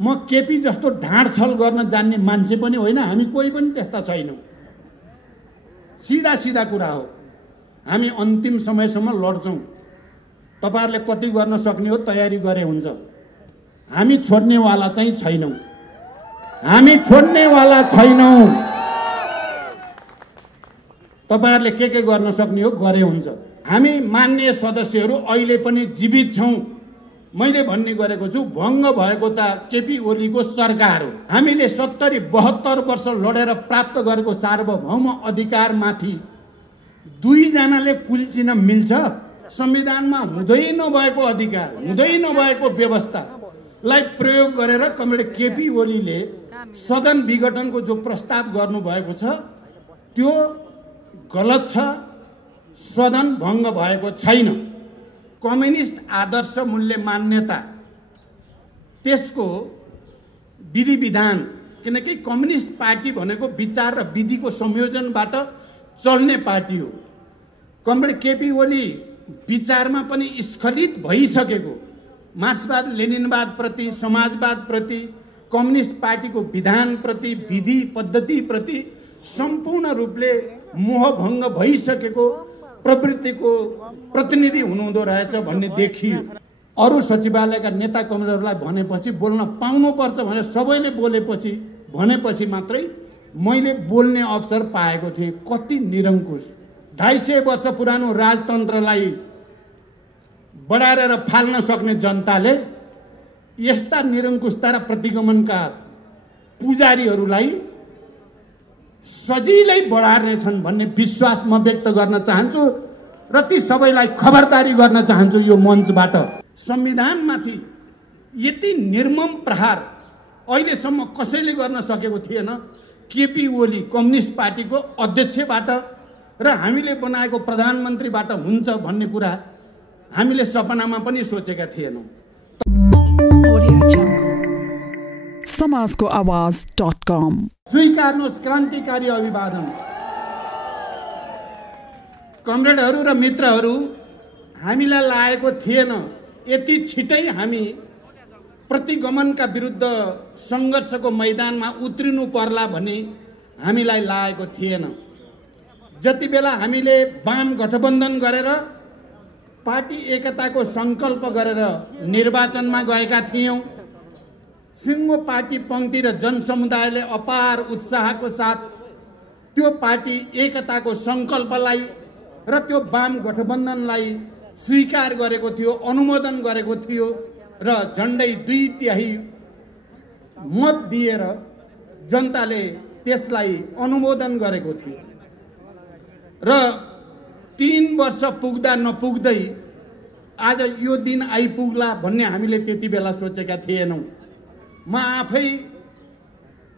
म केपी जस्तो ढाँडछल गर्न जान्ने मान्छे पनि होइन, हामी कोही पनि त्यस्ता छैनौँ। सीधा सीधा कुरा हो, हामी अन्तिम समयसम्म लड्छौँ। तपाईहरुले कति गर्न सक्ने हो तयारी गरे हुन्छ। हामी छोड्नेवाला चाहिँ छैनौँ, हामी छोड्नेवाला छैनौँ। तपाईहरुले के गर्न सक्ने हो गरे हुन्छ। हामी माननीय सदस्यहरू अहिले पनि जीवित छौँ। मैले भन्ने गरेको छु, भङ्ग भएको त केपी ओलीको सरकार हो। हामीले 70-72 वर्ष लडेर प्राप्त गरेको सार्वभौम अधिकारमाथि दुईजनाले कुल्चिन मिल्छ? संविधानमा हुँदै नभएको अधिकार, हुँदै नभएको व्यवस्थालाई प्रयोग गरेर कमरेड केपी ओलीले सदन विघटनको जो प्रस्ताव गर्नुभएको छ त्यो गलत छ। सदन भङ्ग भएको छैन। कम्युनिस्ट आदर्श मूल्य मान्यता, त्यसको विधि विधान, किनकि कम्युनिस्ट पार्टी भनेको विचार र विधिको संयोजनबाट चल्ने पार्टी हो। कमरेड केपी ओली विचारमा पनि स्खलित भइसकेको, मार्क्सवाद लेनिनवाद प्रति, समाजवाद प्रति, कम्युनिस्ट पार्टीको विधान प्रति, विधि पद्धति प्रति सम्पूर्ण रूपले मोहभङ्ग भइसकेको प्रवृत्तिको प्रतिनिधि हुनुहुँदो रहेछ भन्ने देखियो। अरू सचिवालयका नेता कमरेडहरूलाई भनेपछि बोल्न पाउनुपर्छ भनेर सबैले बोलेपछि भनेपछि मात्रै मैले बोल्ने अवसर पाएको थिएँ। कति निरङ्कुश! 250 वर्ष पुरानो राजतन्त्रलाई बढाएर र फाल्न सक्ने जनताले यस्ता निरङ्कुशता र प्रतिगमनका पुजारीहरूलाई सजिलै बढार्नेछन् भन्ने विश्वास म व्यक्त गर्न चाहन्छु र ती सबैलाई खबरदारी गर्न चाहन्छु यो मञ्चबाट। संविधानमाथि यति निर्मम प्रहार अहिलेसम्म कसैले गर्न सकेको थिएन। केपी ओली कम्युनिस्ट पार्टीको अध्यक्षबाट र हामीले बनाएको प्रधानमन्त्रीबाट हुन्छ भन्ने कुरा हामीले सपनामा पनि सोचेका थिएनौँ। समाजको आवाज.com स्वीकार्नुहोस् क्रान्तिकारी अभिवादन। कमरेडहरू र मित्रहरू, हामीलाई लागेको थिएन यति छिटै हामी प्रतिगमनका विरुद्ध सङ्घर्षको मैदानमा उत्रिनु पर्ला भन्ने हामीलाई लागेको थिएन। जति बेला हामीले वाम गठबन्धन गरेर पार्टी एकताको सङ्कल्प गरेर निर्वाचनमा गएका थियौँ, सिङ्गो पार्टी पङ्क्ति र जनसमुदायले अपार उत्साहको साथ त्यो पार्टी एकताको सङ्कल्पलाई र त्यो वाम गठबन्धनलाई स्वीकार गरेको थियो, अनुमोदन गरेको थियो र झन्डै 2/3 मत दिएर जनताले त्यसलाई अनुमोदन गरेको थियो। र 3 वर्ष पुग्दा नपुग्दै आज यो दिन आइपुग्ला भन्ने हामीले त्यति बेला सोचेका थिएनौँ। म आफै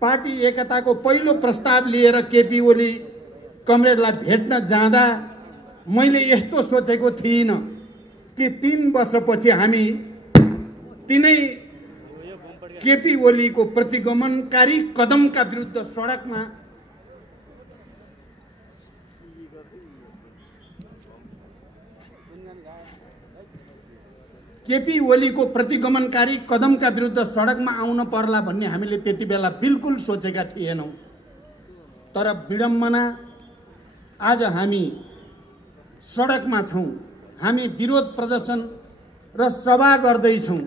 पार्टी एकताको पहिलो प्रस्ताव लिएर केपी ओली कमरेडलाई भेट्न जाँदा मैले यस्तो सोचेको थिइनँ कि 3 वर्षपछि हामी तिनै केपी ओलीको प्रतिगमनकारी कदमका विरुद्ध सडकमा केपी ओलीको प्रतिगमनकारी कदमका विरुद्ध सडकमा आउन पर्ला भन्ने हामीले त्यति बेला बिल्कुल सोचेका थिएनौँ। तर विडम्बना, आज हामी सडकमा छौँ, हामी विरोध प्रदर्शन र सभा गर्दैछौँ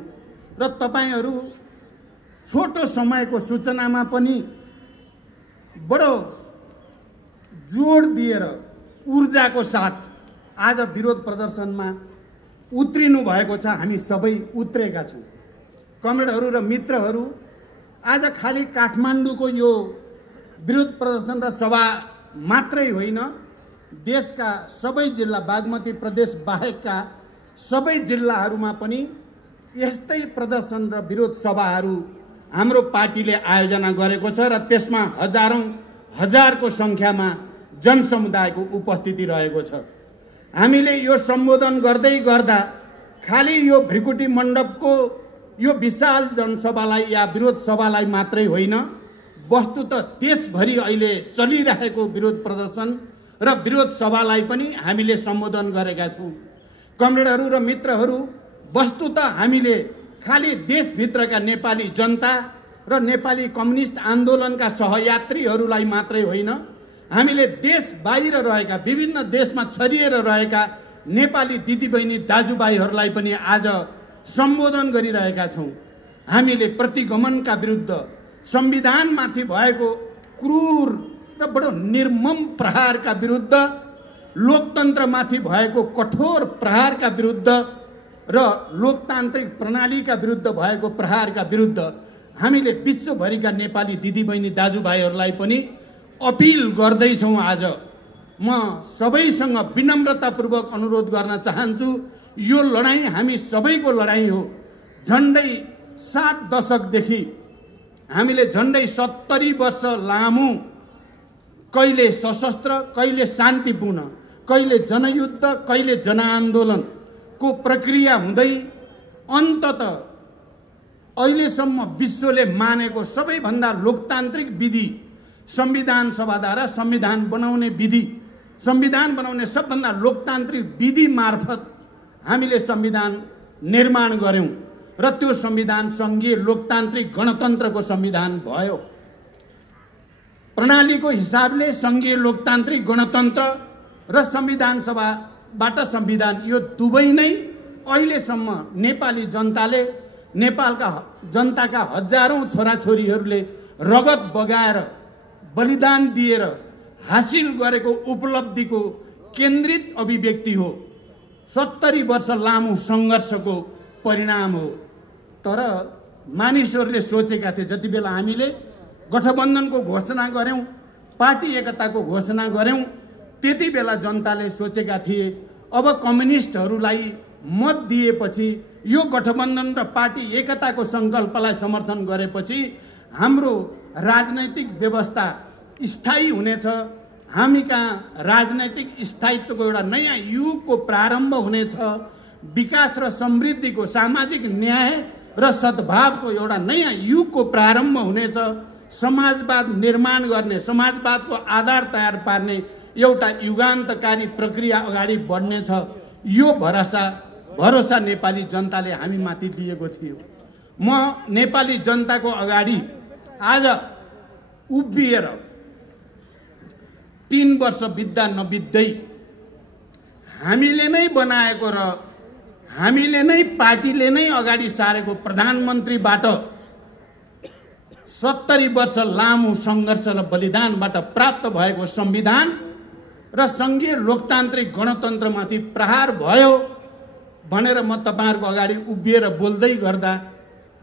र तपाईहरू छोटो समयको सूचनामा पनि बडो जोड दिएर ऊर्जाको साथ आज विरोध प्रदर्शनमा उत्रिनु भएको छ। हामी सबै उत्रेका छौँ। कमरेडहरू र मित्रहरू, आज खालि काठमाडौँको यो विरोध प्रदर्शन र सभा मात्रै होइन, देशका सबै जिल्ला, बागमती प्रदेश बाहेकका सबै जिल्लाहरूमा पनि यस्तै प्रदर्शन र विरोध सभाहरू हाम्रो पार्टीले आयोजना गरेको छ र त्यसमा हजारौं हजारको सङ्ख्यामा जनसमुदायको उपस्थिति रहेको छ। हामीले यो सम्बोधन गर्दै गर्दा खालि यो भ्रिकुटी मण्डपको यो विशाल जनसभालाई या विरोध सभालाई मात्रै होइन, वस्तुतः देशभरि अहिले चलिरहेको विरोध प्रदर्शन र विरोध सभालाई पनि हामीले सम्बोधन गरेका छौँ। कमरेडहरू र मित्रहरू, वस्तुतः हामीले खालि देशभित्रका नेपाली जनता र नेपाली कम्युनिस्ट आन्दोलनका सहयात्रीहरूलाई मात्रै होइन, हामीले देश बाहिर रहेका विभिन्न देशमा छरिएर रहेका नेपाली दिदीबहिनी दाजुभाइहरूलाई पनि आज सम्बोधन गरिरहेका छौँ। हामीले प्रतिगमनका विरुद्ध, संविधानमाथि भएको क्रूर र बडो निर्मम प्रहारका विरुद्ध, लोकतन्त्रमाथि भएको कठोर प्रहारका विरुद्ध र लोकतान्त्रिक प्रणालीका विरुद्ध भएको प्रहारका विरुद्ध हामीले विश्वभरिका नेपाली दिदीबहिनी दाजुभाइहरूलाई पनि अपिल गर्दैछौँ। आज म सबैसँग विनम्रतापूर्वक अनुरोध गर्न चाहन्छु, यो लडाईँ हामी सबैको लडाईँ हो। झन्डै 7 दशकदेखि हामीले झन्डै 70 वर्ष लामो कहिले सशस्त्र, कहिले शान्तिपूर्ण, कहिले जनयुद्ध, कहिले जनआन्दोलनको प्रक्रिया हुँदै अन्ततः अहिलेसम्म विश्वले मानेको सबैभन्दा लोकतान्त्रिक विधि संविधान सभाद्वारा संविधान बनाउने विधि, संविधान बनाउने सबभन्दा लोकतान्त्रिक विधि मार्फत हामीले संविधान निर्माण गर्यौं र त्यो संविधान संघीय लोकतान्त्रिक गणतन्त्रको संविधान भयो। प्रणालीको हिसाबले संघीय लोकतान्त्रिक गणतन्त्र र संविधान सभाबाट संविधान, यो दुवै नै अहिलेसम्म नेपाली जनताले, नेपालका जनताका हजारौं छोराछोरीहरूले रगत बगाएर बलिदान दिएर हासिल गरेको उपलब्धिको केन्द्रित अभिव्यक्ति हो। 70 वर्ष लामो संघर्षको परिणाम हो। तर मानिसहरूले सोचेका थिए, जति बेला हामीले गठबन्धनको घोषणा गर्यौं, पार्टी एकताको घोषणा गर्यौं, त्यति बेला जनताले सोचेका थिए अब कम्युनिस्टहरूलाई मत दिएपछि, यो गठबन्धन र पार्टी एकताको संकल्पलाई समर्थन गरेपछि हाम्रो राजनैतिक व्यवस्था स्थायी हुनेछ, हामी कहाँ राजनैतिक स्थायित्वको एउटा नयाँ युगको प्रारम्भ हुनेछ, विकास र समृद्धिको, सामाजिक न्याय र सद्भावको एउटा नयाँ युगको प्रारम्भ हुनेछ, समाजवाद निर्माण गर्ने, समाजवादको आधार तयार पार्ने एउटा युगान्तकारी प्रक्रिया अगाडि बढ्नेछ। यो भरोसा नेपाली जनताले हामी माथि लिएको थियो। म नेपाली जनताको अगाडि आज उभिएर 3 वर्ष बित्दा नबित्दै हामीले नै बनाएको र हामीले नै पार्टीले नै अगाडि सारेको प्रधानमन्त्रीबाट 70 वर्ष लामो सङ्घर्ष र बलिदानबाट प्राप्त भएको संविधान र संघीय लोकतान्त्रिक गणतन्त्रमाथि प्रहार भयो भनेर म तपाईहरुको अगाडि उभिएर बोल्दै गर्दा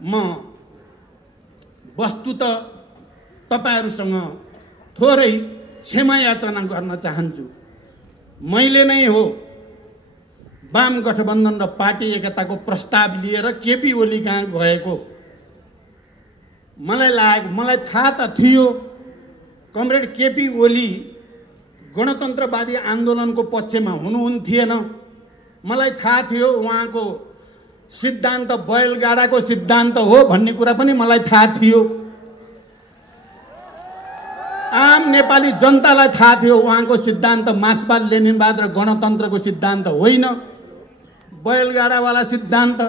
म वस्तुतः तपाईहरुसँग थोरै क्षमा याचना गर्न चाहन्छु। मैले नै हो वाम गठबन्धन र पार्टी एकताको प्रस्ताव लिएर केपी ओली कहाँ गएको। मलाई थाहा त थियो कमरेड केपी ओली गणतन्त्रवादी आन्दोलनको पक्षमा हुनुहुन्थेन। मलाई थाहा थियो उहाँको सिद्धान्त बैलगाडाको सिद्धान्त हो भन्ने कुरा पनि मलाई थाहा थियो। आम नेपाली जनतालाई थाहा थियो उहाँको सिद्धान्त मार्क्सवाद लेनिनवाद र गणतन्त्रको सिद्धान्त होइन, बैलगाडावाला सिद्धान्त,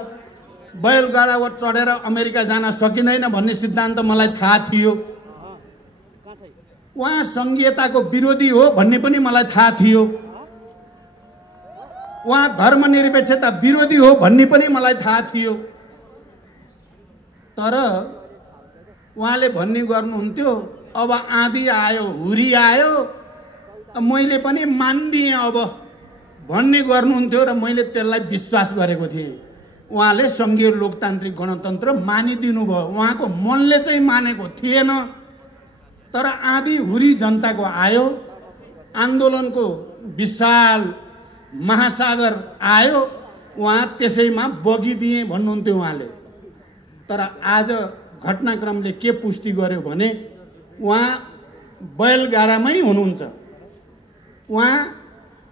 बैलगाडामा चढेर अमेरिका जान सकिँदैन भन्ने सिद्धान्त मलाई थाहा थियो। उहाँ संघीयताको विरोधी हो भन्ने पनि मलाई थाहा थियो। उहाँ धर्मनिरपेक्षता विरोधी हो भन्ने पनि मलाई थाहा थियो। तर उहाँले भन्ने गर्नुहुन्थ्यो अब आँधी आयो, हुरी आयो, मैले पनि मान्दिएँ अब भन्ने गर्नुहुन्थ्यो र मैले त्यसलाई विश्वास गरेको थिएँ। उहाँले संघीय लोकतान्त्रिक गणतन्त्र मानिदिनु भयो, उहाँको मनले चाहिँ मानेको थिएन। तर आँधी हुरी जनताको आयो, आन्दोलनको विशाल महासागर आयो, उहाँ त्यसैमा बगिदिए भन्नुहुन्थ्यो उहाँले। तर आज घटनाक्रमले के पुष्टि गर्यो भने उहाँ बैलगाडामै हुनुहुन्छ। उहाँ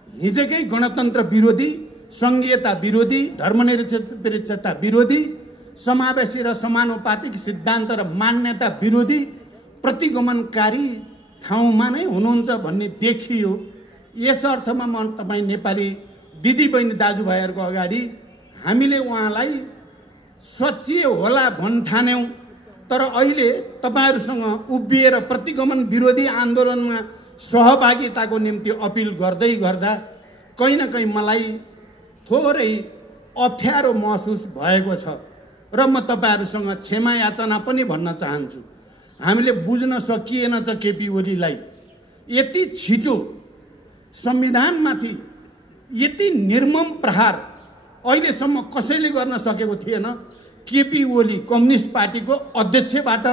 हिजोकै गणतन्त्र विरोधी, संघीयता विरोधी, धर्मनिरपेक्षता विरोधी, समावेशी र समानुपातिक सिद्धान्त र मान्यता विरोधी, प्रतिगमनकारी ठाउँमा नै हुनुहुन्छ भन्ने देखियो। यस अर्थमा म तपाईँ नेपाली दिदीबहिनी दाजुभाइहरूको अगाडि हामीले उहाँलाई सचिए होला भन्ठान्यौं, तर अहिले तपाईहरुसँग उभिएर प्रतिगमन विरोधी आन्दोलनमा सहभागिताको निम्ति अपील गर्दै गर्दा कहीं न कहीं मलाई थोरै अप्ठ्यारो महसुस भएको छ र म तपाईहरुसँग क्षमा याचना पनि भन्न चाहन्छु। हामीले बुझ्न सकिएन छ केपी ओलीलाई यति छिटो संविधानमाथि यति निर्मम प्रहार अहिलेसम्म कसैले गर्न सकेको थिएन। केपी ओली कम्युनिस्ट पार्टीको अध्यक्षबाट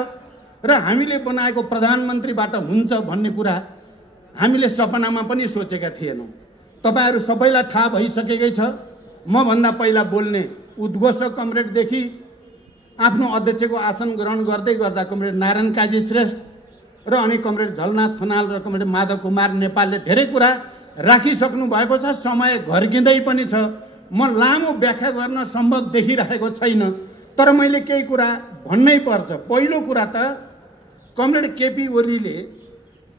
र हामीले बनाएको प्रधानमन्त्रीबाट हुन्छ भन्ने कुरा हामीले सपनामा पनि सोचेका थिएनौं। तपाईहरु सबैलाई थाहा भइसकेकै छ। म भन्दा पहिला बोल्ने उद्घोषक कमरेडदेखि आफ्नो अध्यक्षको आसन ग्रहण गर्दै गर्दा कमरेड नारायण काजी श्रेष्ठ र अनि कमरेड झलनाथ खनाल र कमरेड माधव कुमार नेपालले धेरै कुरा राखिसक्नु भएको छ। समय घर्किँदै पनि छ। म लामो व्याख्या गर्न सम्भव देखिरहेको छैन, तर मैले केही कुरा भन्नै पर्छ। पहिलो कुरा त कमरेड केपी ओलीले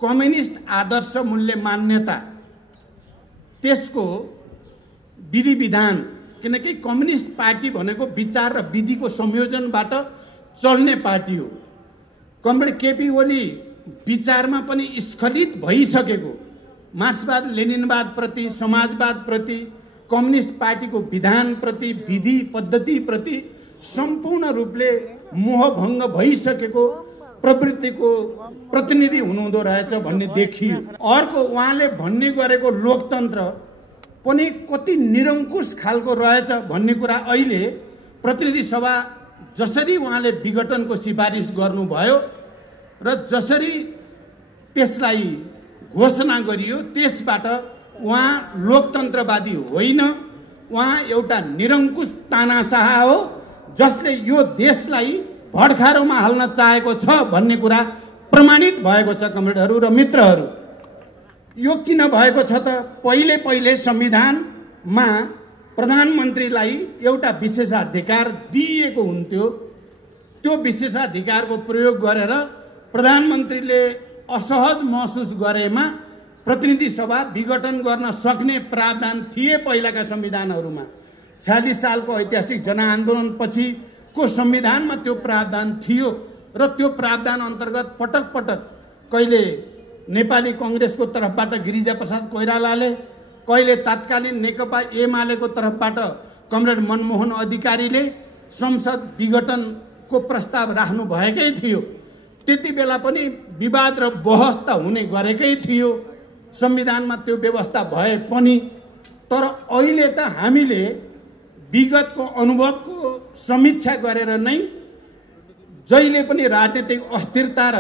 कम्युनिस्ट आदर्श मूल्य मान्यता त्यसको विधि विधान, किनकि कम्युनिस्ट पार्टी भनेको विचार र विधिको संयोजनबाट चल्ने पार्टी हो। कमरेड केपी ओली विचारमा पनि स्खलित भइसकेको मार्क्सवाद लेनिनवाद प्रति, समाजवाद प्रति, कम्युनिस्ट पार्टीको विधान प्रति, विधि पद्धति प्रति सम्पूर्ण रूपले मोहभङ्ग भइसकेको प्रवृत्तिको प्रतिनिधि हुनुहुँदो रहेछ भन्ने देखियो। अर्को उहाँले भन्ने गरेको लोकतन्त्र पनि कति निरङ्कुश खालको रहेछ भन्ने कुरा अहिले प्रतिनिधि सभा जसरी उहाँले विघटनको सिफारिस गर्नुभयो र जसरी त्यसलाई घोषणा गरियो त्यसबाट उहाँ लोकतन्त्रवादी होइन, उहाँ एउटा निरङ्कुश तानाशाह हो जसले यो देशलाई भडखारोमा हाल्न चाहेको छ भन्ने कुरा प्रमाणित भएको छ। कमरेडहरू र मित्रहरू, यो किन भएको छ त पहिले पहिले संविधानमा प्रधानमन्त्रीलाई एउटा विशेषाधिकार दिइएको हुन्थ्यो। त्यो विशेषाधिकारको प्रयोग गरेर प्रधानमन्त्रीले असहज महसुस गरेमा प्रतिनिधि सभा विघटन गर्न सक्ने प्रावधान थिए पहिलाका संविधानहरूमा। 46 सालको ऐतिहासिक जनआन्दोलन पछिको संविधानमा त्यो प्रावधान थियो र त्यो प्रावधान अन्तर्गत पटक पटक कहिले नेपाली कांग्रेसको तर्फबाट गिरिजा प्रसाद कोइरालाले, कहिले तत्कालीन नेकपा एमालेको तर्फबाट कमरेड मनमोहन अधिकारीले संसद विघटनको प्रस्ताव राख्नु भएकै थियो। त्यति बेला पनि विवाद र बहस त हुने गरेकै थियो संविधानमा त्यो व्यवस्था भए पनि। तर अहिले त हामीले विगतको अनुभवको समीक्षा गरेर नै जहिले पनि राजनीतिक अस्थिरता र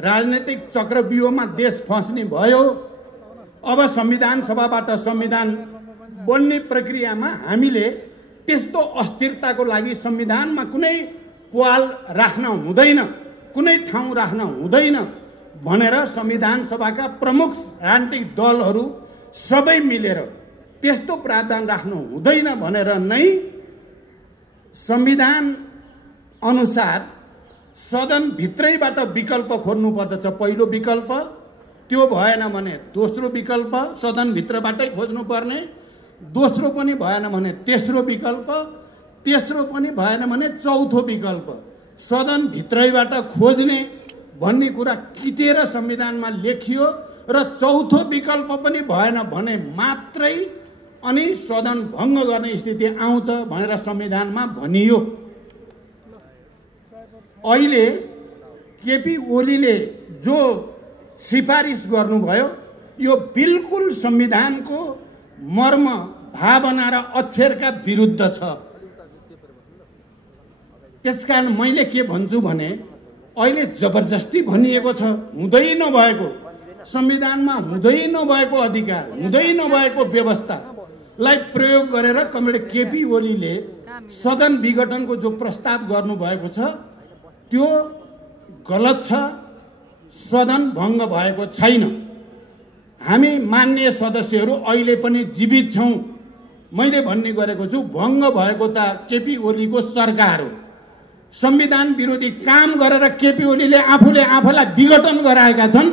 राजनीतिक चक्रव्यूहमा देश फस्ने भयो। अब संविधान सभाबाट संविधान बन्ने प्रक्रियामा हामीले त्यस्तो अस्थिरताको लागि संविधानमा कुनै पाल राख्न हुँदैन, कुनै ठाउँ राख्न हुँदैन भनेर संविधान सभाका प्रमुख राजनीतिक दलहरू सबै मिलेर त्यस्तो प्रावधान राख्नु हुँदैन भनेर नै संविधान अनुसार सदन भित्रैबाट विकल्प खोज्नु पर्दछ। पहिलो विकल्प, त्यो भएन भने दोस्रो विकल्प सदन भित्रबाटै खोज्नु पर्ने, दोस्रो पनि भएन भने तेस्रो विकल्प, तेस्रो पनि भएन भने चौथो विकल्प सदन भित्रैबाट खोज्ने भन्ने कुरा किटेर संविधानमा लेखियो र चौथो विकल्प पनि भएन भने मात्रै अनि सदन भङ्ग गर्ने स्थिति आउँछ भनेर संविधानमा भनियो। अहिले केपी ओलीले जो सिफारिस गर्नुभयो यो बिल्कुल संविधानको मर्म, भावना र अक्षरका विरुद्ध छ। त्यसकारण मैले के भन्छु भने अहिले जबरजस्ती भनिएको छ, हुँदै नभएको संविधानमा हुँदै नभएको अधिकार, हुँदै नभएको व्यवस्थालाई प्रयोग गरेर कमरेड केपी ओलीले सदन विघटनको जो प्रस्ताव गर्नुभएको छ त्यो गलत छ। सदन भङ्ग भएको छैन। हामी माननीय सदस्यहरू अहिले पनि जीवित छौं। मैले भन्ने गरेको छु भङ्ग भएको त केपी ओलीको सरकार हो। संविधान विरोधी काम गरेर केपी ओलीले आफूलाई विघटन गराएका छन्।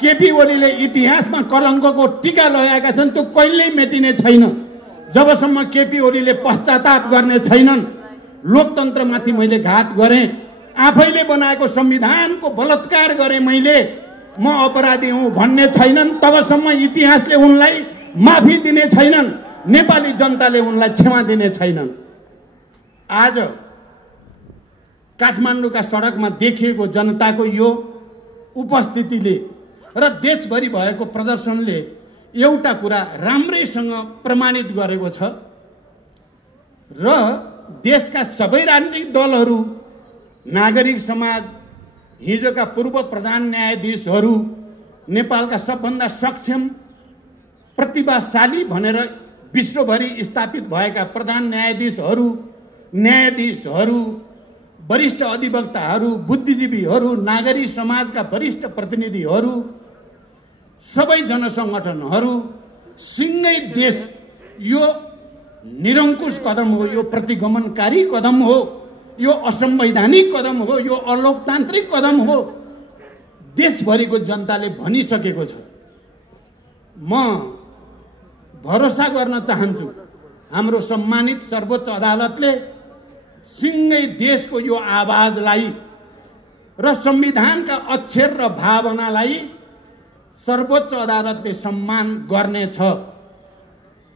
केपी ओलीले इतिहासमा कलङ्कको टीका लगाएका छन्। त्यो कहिल्यै मेटिने छैन जबसम्म केपी ओलीले पश्चाताप गर्ने छैनन्। लोकतन्त्रमाथि मैले घात गरेँ, आफैले बनाएको संविधानको बलात्कार गरेँ मैले, म अपराधी हुँ भन्ने छैनन् तबसम्म इतिहासले उनलाई माफी दिने छैनन्, नेपाली जनताले उनलाई क्षमा दिने छैनन्। आज काठमाडौँका सडकमा देखिएको जनताको यो उपस्थितिले र देशभरि भएको प्रदर्शनले एउटा कुरा राम्रैसँग प्रमाणित गरेको छ र देशका सबै राजनीतिक दलहरू, नागरिक समाज, हिजोका पूर्व प्रधान न्यायाधीशहरू, नेपालका सबभन्दा सक्षम प्रतिभाशाली भनेर विश्वभरि स्थापित भएका प्रधान न्यायाधीशहरू, वरिष्ठ अधिवक्ताहरू, बुद्धिजीवीहरू, नागरिक समाजका वरिष्ठ प्रतिनिधिहरू, सबै जनसङ्गठनहरू सँगै देश यो निरङ्कुश कदम हो, यो प्रतिगमनकारी कदम हो, यो असंवैधानिक कदम हो, यो अलोकतान्त्रिक कदम हो, देशभरिको जनताले भनिसकेको छ। म भरोसा गर्न चाहन्छु हाम्रो सम्मानित सर्वोच्च अदालतले सँगै देशको यो आवाजलाई र संविधानका अक्षर र भावनालाई सर्वोच्च अदालतले सम्मान गर्नेछ।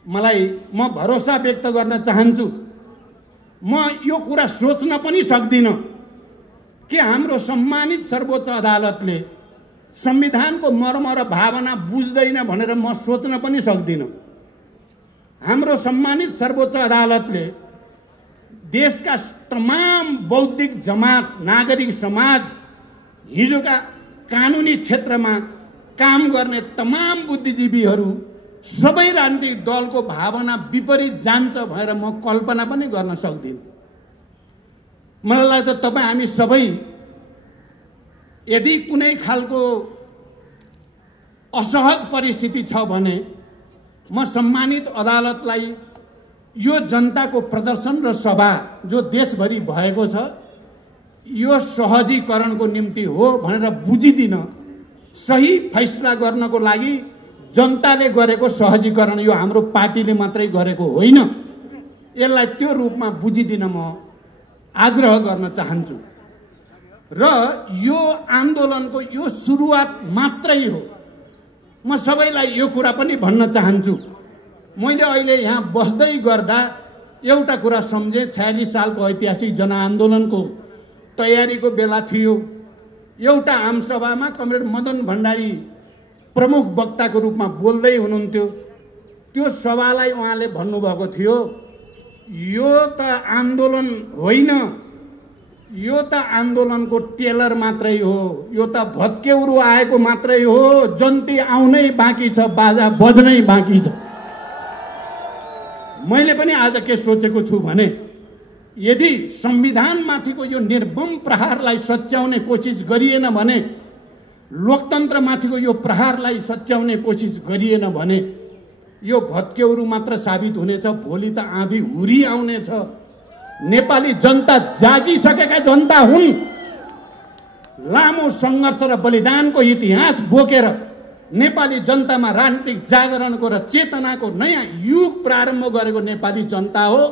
म भरोसा व्यक्त गर्न चाहन्छु। म यो कुरा सोच्न पनि सक्दिनँ कि हाम्रो सम्मानित सर्वोच्च अदालतले संविधानको मर्म र भावना बुझ्दैन भनेर म सोच्न पनि सक्दिनँ। हाम्रो सम्मानित सर्वोच्च अदालतले देशका तमाम बौद्धिक जमात, नागरिक समाज, हिजोका कानुनी क्षेत्रमा काम गर्ने तमाम बुद्धिजीवीहरू, सबै राजनीतिक दलको भावना विपरीत जान्छ भनेर म कल्पना पनि गर्न सक्दिनँ। मलाई लाग्छ तपाईँ हामी सबै यदि कुनै खालको असहज परिस्थिति छ भने म सम्मानित अदालतलाई यो जनताको प्रदर्शन र सभा जो देशभरि भएको छ यो सहजीकरणको निम्ति हो भनेर बुझिदिन, सही फैसला गर्नको लागि जनताले गरेको सहजीकरण यो हाम्रो पार्टीले मात्रै गरेको होइन, यसलाई त्यो रूपमा बुझिदिन म आग्रह गर्न चाहन्छु। र यो आन्दोलनको यो सुरुवात मात्रै हो। म सबैलाई यो कुरा पनि भन्न चाहन्छु। मैले अहिले यहाँ बस्दै गर्दा एउटा कुरा सम्झेँ। 46 सालको ऐतिहासिक जनआन्दोलनको तयारीको बेला थियो। एउटा आमसभामा कमरेड मदन भण्डारी प्रमुख वक्ताको रूपमा बोल्दै हुनुहुन्थ्यो। त्यो सभालाई उहाँले भन्नुभएको थियो, यो त आन्दोलन होइन, यो त आन्दोलनको टेलर मात्रै हो, यो त भत्केउरो आएको मात्रै हो, जन्ती आउनै बाँकी छ, बाजा बज्नै बाँकी छ। मैले पनि आज के सोचेको छु भने यदि संविधानमाथिको यो निर्मम प्रहारलाई सच्याउने कोसिस गरिएन भने, लोकतन्त्रमाथिको यो प्रहारलाई सच्याउने कोसिस गरिएन भने यो भत्केउरो मात्र साबित हुनेछ। भोलि त आँधी हुरी आउनेछ। नेपाली जनता जागिसकेका जनता हुन्। लामो सङ्घर्ष र बलिदानको इतिहास बोकेर नेपाली जनतामा राजनीतिक जागरणको र चेतनाको नयाँ युग प्रारम्भ गरेको नेपाली जनता हो।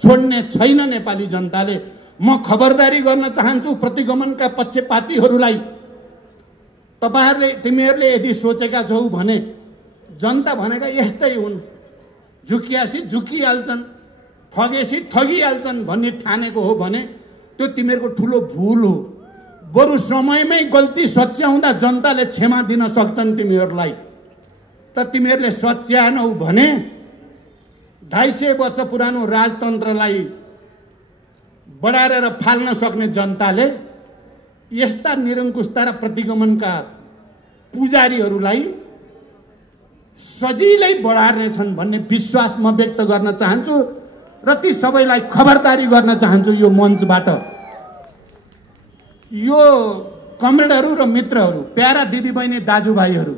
छोड्ने छैन नेपाली जनताले। म खबरदारी गर्न चाहन्छु प्रतिगमनका पक्षपातीहरूलाई। तिमीहरूले यदि सोचेका छौ भने जनता भनेका यस्तै हुन्, झुकियासी झुकिहाल्छन्, ठगेसी ठगिहाल्छन् भन्ने ठानेको हो भने त्यो तिमीहरूको ठुलो भुल हो। बरु समयमै गल्ती सच्याउँदा जनताले क्षमा दिन सक्छन् तिमीहरूलाई। त तिमीहरूले सच्याएनौ भने 250 वर्ष पुरानो राजतन्त्रलाई बढाएर र फाल्न सक्ने जनताले यस्ता निरङ्कुशता र प्रतिगमनका पुजारीहरूलाई सजिलै बढार्नेछन् भन्ने विश्वास म व्यक्त गर्न चाहन्छु र ती सबैलाई खबरदारी गर्न चाहन्छु यो मञ्चबाट। यो कमरेडहरू र मित्रहरू, प्यारा दिदीबहिनी दाजुभाइहरू,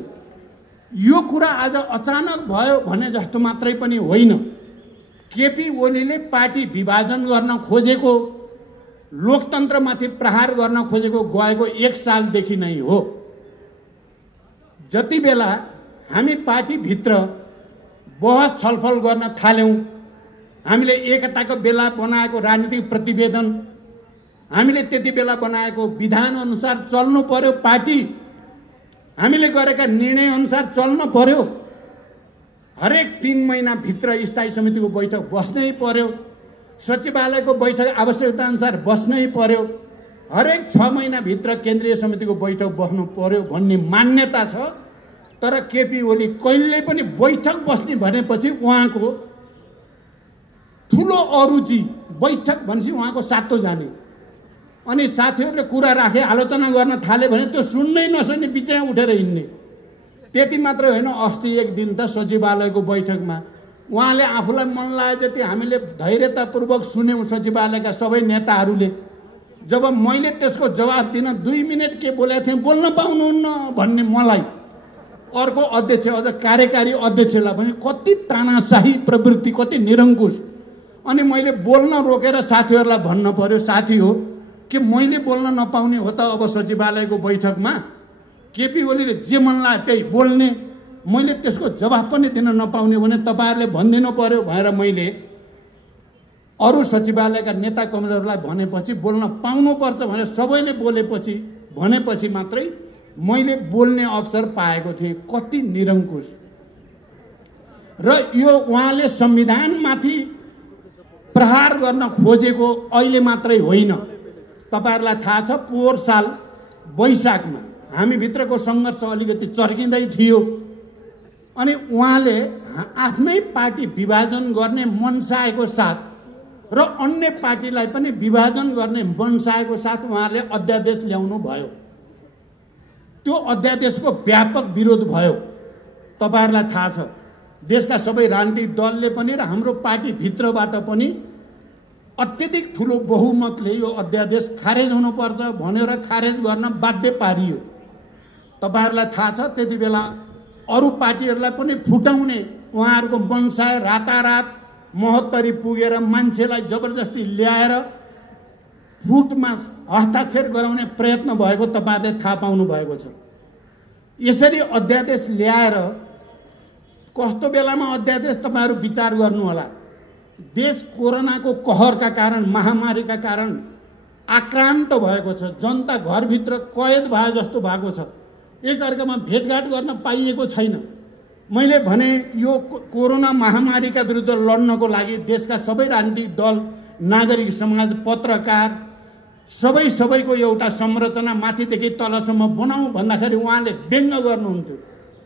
यो कुरा आज अचानक भयो भने जस्तो मात्रै पनि होइन। केपी ओलीले पार्टी विभाजन गर्न खोजेको, लोकतन्त्रमाथि प्रहार गर्न खोजेको गएको 1 सालदेखि नै हो। जति बेला हामी पार्टीभित्र बहस छलफल गर्न थाल्यौँ हामीले एकताको बेला बनाएको राजनीतिक प्रतिवेदन, हामीले त्यति बेला बनाएको विधान अनुसार चल्नु पर्यो। पार्टी हामीले गरेका निर्णय अनुसार चल्नु पर्यो। हरेक 3 महिनाभित्र स्थायी समितिको बैठक बस्नै पर्यो। सचिवालयको बैठक आवश्यकता अनुसार बस्नै पर्यो। हरेक 6 महिनाभित्र केन्द्रीय समितिको बैठक बस्नु पर्यो भन्ने मान्यता छ। तर केपी ओली कहिले पनि बैठक बस्ने भनेपछि उहाँको ठुलो अरुचि बैठक भनेपछि उहाँको सातो जाने। अनि साथीहरूले कुरा राखे आलोचना गर्न थाले भने त्यो सुन्नै नसुन्ने बिचमा उठेर हिँड्ने। त्यति मात्र होइन, अस्ति एक दिन त सचिवालयको बैठकमा उहाँले आफूलाई मन लागे जति हामीले धैर्यतापूर्वक सुन्यौँ सचिवालयका सबै नेताहरूले। जब मैले त्यसको जवाफ दिन 2 मिनट के बोलेको थिएँ, बोल्न पाउनुहुन्न भन्ने मलाई अर्को अध्यक्ष अझ कार्यकारी अध्यक्षलाई पनि कति तानाशाही प्रवृत्ति, कति निरङ्कुश। अनि मैले बोल्न रोकेर साथीहरूलाई भन्न पर्यो, साथी हो कि मैले बोल्न नपाउने हो त अब सचिवालयको बैठकमा? केपी ओलीले जे मन लाग्यो त्यही बोल्ने, मैले त्यसको जवाफ पनि दिन नपाउने भने तपाईँहरूले भनिदिनु पर्यो भनेर मैले अरू सचिवालयका नेता कमरेडहरूलाई भनेपछि बोल्न पाउनुपर्छ भनेर सबैले भनेपछि मात्रै मैले बोल्ने अवसर पाएको थिएँ। कति निरङ्कुश। र यो उहाँले संविधानमाथि प्रहार गर्न खोजेको अहिले मात्रै होइन। तपाईहरुलाई थाहा छ, पोहोर साल वैशाखमा हामीभित्रको सङ्घर्ष अलिकति चर्किँदै थियो। अनि उहाँले आफ्नै पार्टी विभाजन गर्ने मनसाएको साथ र अन्य पार्टीलाई पनि विभाजन गर्ने मनसाएको साथ उहाँले अध्यादेश ल्याउनु भयो। त्यो अध्यादेशको व्यापक विरोध भयो। तपाईहरुलाई थाहा छ, देशका सबै राजनीतिक दलले पनि र हाम्रो पार्टी भित्रबाट पनि अत्यधिक ठुलो बहुमतले यो अध्यादेश खारेज हुनुपर्छ भनेर खारेज गर्न बाध्य पारियो। तपाईहरुलाई थाहा छ, त्यति बेला अरू पार्टीहरूलाई पनि फुटाउने उहाँहरूको मनसाय रातारात महोत्तरी पुगेर मान्छेलाई जबरजस्ती ल्याएर फुटमा हस्ताक्षर गराउने प्रयत्न भएको तपाईहरुले थाहा पाउनु भएको छ। यसरी अध्यादेश ल्याएर कस्तो बेलामा अध्यादेश तपाईहरु विचार गर्नु होला। देश कोरोनाको कहरका कारण, महामारीका कारण आक्रान्त भएको छ। जनता घरभित्र कैद भए जस्तो भएको छ। एकअर्कामा भेटघाट गर्न पाइएको छैन। मैले भने यो कोरोना महामारीका विरुद्ध लड्नको लागि देशका सबै राजनीतिक दल, नागरिक समाज, पत्रकार सबैको एउटा संरचना माथिदेखि तलसम्म बनाऊ भन्दाखेरि उहाँले व्यङ्ग गर्नुहुन्थ्यो।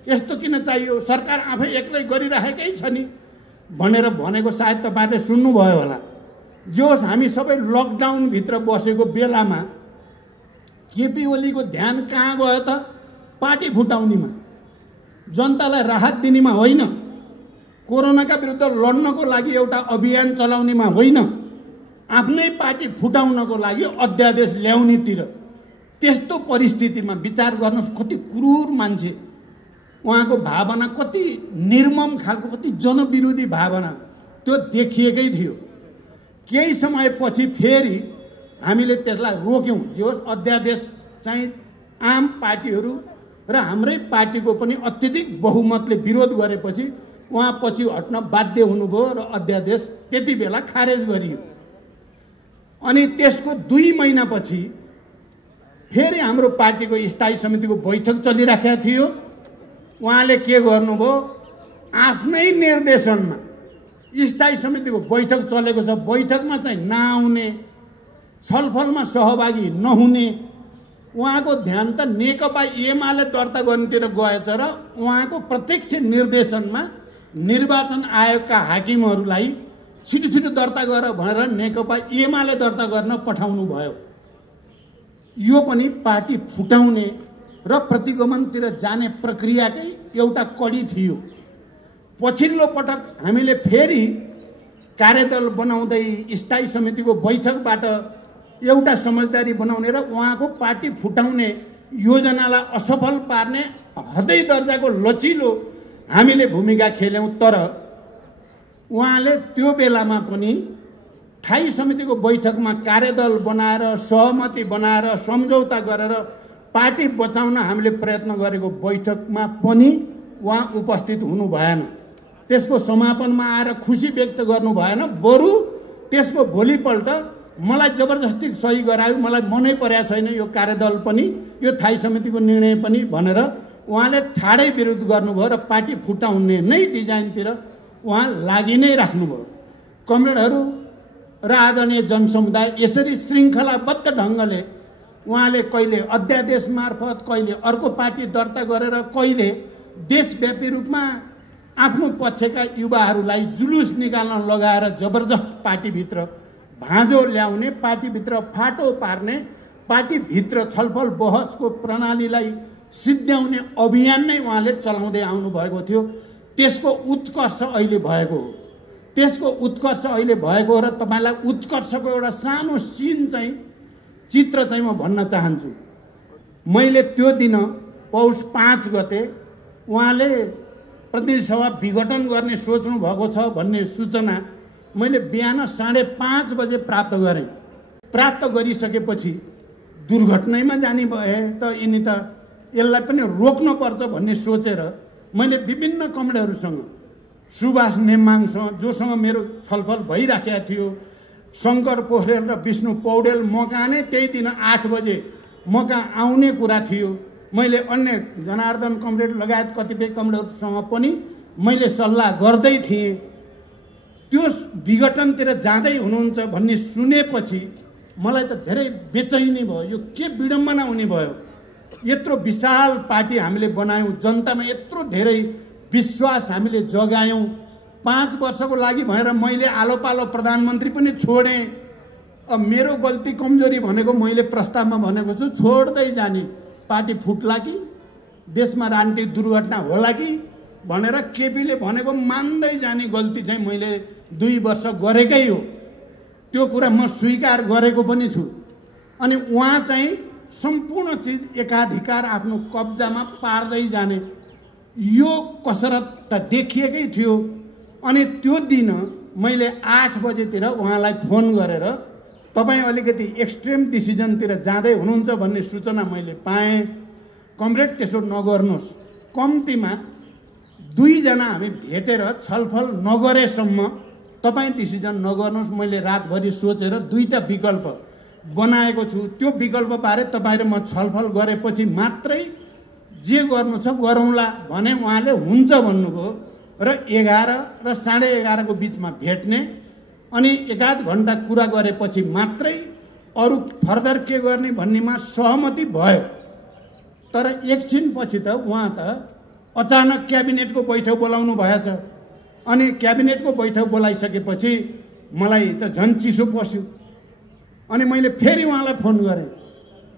यस्तो किन चाहियो, सरकार आफै एक्लै गरिराखेकै छ नि भनेर भनेको सायद तपाईहरुले सुन्नुभयो होला। जो हामी सबै लकडाउन भित्र बसेको बेलामा केपी ओलीको ध्यान कहाँ गयो त? पार्टी फुटाउनेमा, जनतालाई राहत दिनेमा होइन, कोरोनाका विरुद्ध लड्नको लागि एउटा अभियान चलाउनेमा होइन, आफ्नै पार्टी फुटाउनको लागि अध्यादेश ल्याउनेतिर। त्यस्तो परिस्थितिमा विचार गर्नुहोस्, कति क्रूर मान्छे, उहाँको भावना कति निर्मम खालको, कति जनविरोधी भावना त्यो देखिएकै थियो। केही समयपछि फेरि हामीले त्यसलाई रोक्यौं। जे होस्, अध्यादेश चाहिँ आम पार्टीहरू र हाम्रै पार्टीको पनि अत्यधिक बहुमतले विरोध गरेपछि उहाँ पछि हट्न बाध्य हुनुभयो र अध्यादेश त्यति बेला खारेज गरियो। अनि त्यसको 2 महिनापछि फेरि हाम्रो पार्टीको स्थायी समितिको बैठक चलिराखेको थियो। उहाँले के गर्नुभयो, आफ्नै निर्देशनमा स्थायी समितिको बैठक चलेको छ, बैठकमा चाहिँ नआउने, छलफलमा सहभागी नहुने। उहाँको ध्यान त नेकपा एमाले दर्ता गर्नेतिर गएछ र उहाँको प्रत्यक्ष निर्देशनमा निर्वाचन आयोगका हाकिमहरूलाई छिटो दर्ता गर भनेर नेकपा एमाले दर्ता गर्न पठाउनु भयो। यो पनि पार्टी फुटाउने र प्रतिगमनतिर जाने प्रक्रियाकै एउटा कडी थियो। पछिल्लो पटक हामीले फेरि कार्यदल बनाउँदै स्थायी समितिको बैठकबाट एउटा समझदारी बनाउने र उहाँको पार्टी फुटाउने योजनालाई असफल पार्ने हदै दर्जाको लचिलो हामीले भूमिका खेल्यौं। तर उहाँले त्यो बेलामा पनि स्थायी समितिको बैठकमा कार्यदल बनाएर, सहमति बनाएर, सम्झौता गरेर पार्टी बचाउन हामीले प्रयत्न गरेको बैठकमा पनि उहाँ उपस्थित हुनु भएन। त्यसको समापनमा आएर खुसी व्यक्त गर्नु भएन, बरु त्यसको भोलिपल्ट मलाई जबरजस्ती सही गरायो, मलाई मनै परेको छैन यो कार्यदल पनि, यो स्थायी समितिको निर्णय पनि भनेर उहाँले ठाडै विरोध गर्नुभयो र पार्टी फुटाउने नै डिजाइनतिर उहाँ लागि नै राख्नुभयो। कमरेडहरू र आदरणीय जनसमुदाय यसरी श्रृङ्खलाबद्ध ढङ्गले उहाँले कहिले अध्यादेश मार्फत, कहिले अर्को पार्टी दर्ता गरेर, कहिले देशव्यापी रूपमा आफ्नो पक्षका युवाहरूलाई जुलुस निकाल्न लगाएर जबरजस्त पार्टीभित्र भाँजो ल्याउने, पार्टीभित्र फाटो पार्ने, पार्टीभित्र छलफल बहसको प्रणालीलाई सिद्ध्याउने अभियान नै उहाँले चलाउँदै आउनुभएको थियो। त्यसको उत्कर्ष अहिले भएको हो। त्यसको उत्कर्ष अहिले भएको हो र तपाईँलाई उत्कर्षको एउटा सानो सिन चाहिँ, चित्र चाहिँ म भन्न चाहन्छु। मैले त्यो दिन पौष 5 गते उहाँले प्रतिनिधि सभा विघटन गर्ने सोच्नु भएको छ भन्ने सूचना मैले बिहान 5:30 बजे प्राप्त गरेँ। प्राप्त गरिसकेपछि दुर्घटनामा जाने भए त यिनी त यसलाई पनि रोक्न पर्छ भन्ने सोचेर मैले विभिन्न कमरेडहरूसँग, सुभाष नेमाङसँग जोसँग मेरो छलफल भइराखेको थियो, शङ्कर पोखरेल र विष्णु पौडेल म कहाँ नै त्यही दिन 8 बजे म कहाँ आउने कुरा थियो। मैले अन्य जनार्दन कमरेड लगायत कतिपय कमरेडहरूसँग पनि मैले सल्लाह गर्दै थिएँ। त्यो विघटनतिर जाँदै हुनुहुन्छ भन्ने सुनेपछि मलाई त धेरै बेचैनी भयो। यो के विडम्बना हुने भयो? यत्रो विशाल पार्टी हामीले बनायौँ, जनतामा यत्रो धेरै विश्वास हामीले जगायौँ। 5 वर्षको लागि भएर मैले आलो पालो प्रधानमन्त्री पनि छोडेँ। अब मेरो गल्ती कमजोरी भनेको मैले प्रस्तावमा भनेको छु, छोड्दै जाने, पार्टी फुट्ला कि देशमा राजनीतिक दुर्घटना होला कि भनेर केपीले भनेको मान्दै जाने गल्ती चाहिँ मैले 2 वर्ष गरेकै हो। त्यो कुरा म स्वीकार गरेको पनि छु। अनि उहाँ चाहिँ सम्पूर्ण चिज एकाधिकार आफ्नो कब्जामा पार्दै जाने यो कसरत त देखिएकै थियो। अनि त्यो दिन मैले 8 बजेतिर उहाँलाई फोन गरेर तपाईँ अलिकति एक्सट्रिम डिसिजनतिर जाँदै हुनुहुन्छ भन्ने सूचना मैले पाएँ। कमरेड त्यसो नगर्नुहोस्, कम्तीमा 2 जना हामी भेटेर छलफल नगरेसम्म तपाईँ डिसिजन नगर्नुहोस्। मैले रातभरि सोचेर 2टा विकल्प बनाएको छु। त्यो विकल्पबारे तपाईँ र म छलफल गरेपछि मात्रै जे गर्नु छ गरौँला भने उहाँले हुन्छ भन्नुभयो र 11 र 11:30 को बिचमा भेट्ने अनि 1-8 घण्टा कुरा गरेपछि मात्रै अरू फर्दर के गर्ने भन्नेमा सहमति भयो। तर एकछिनपछि त उहाँ त अचानक क्याबिनेटको बैठक बोलाउनु भएछ। अनि क्याबिनेटको बैठक बोलाइसकेपछि मलाई त झन् चिसो पस्यो। अनि मैले फेरि उहाँलाई फोन गरेँ,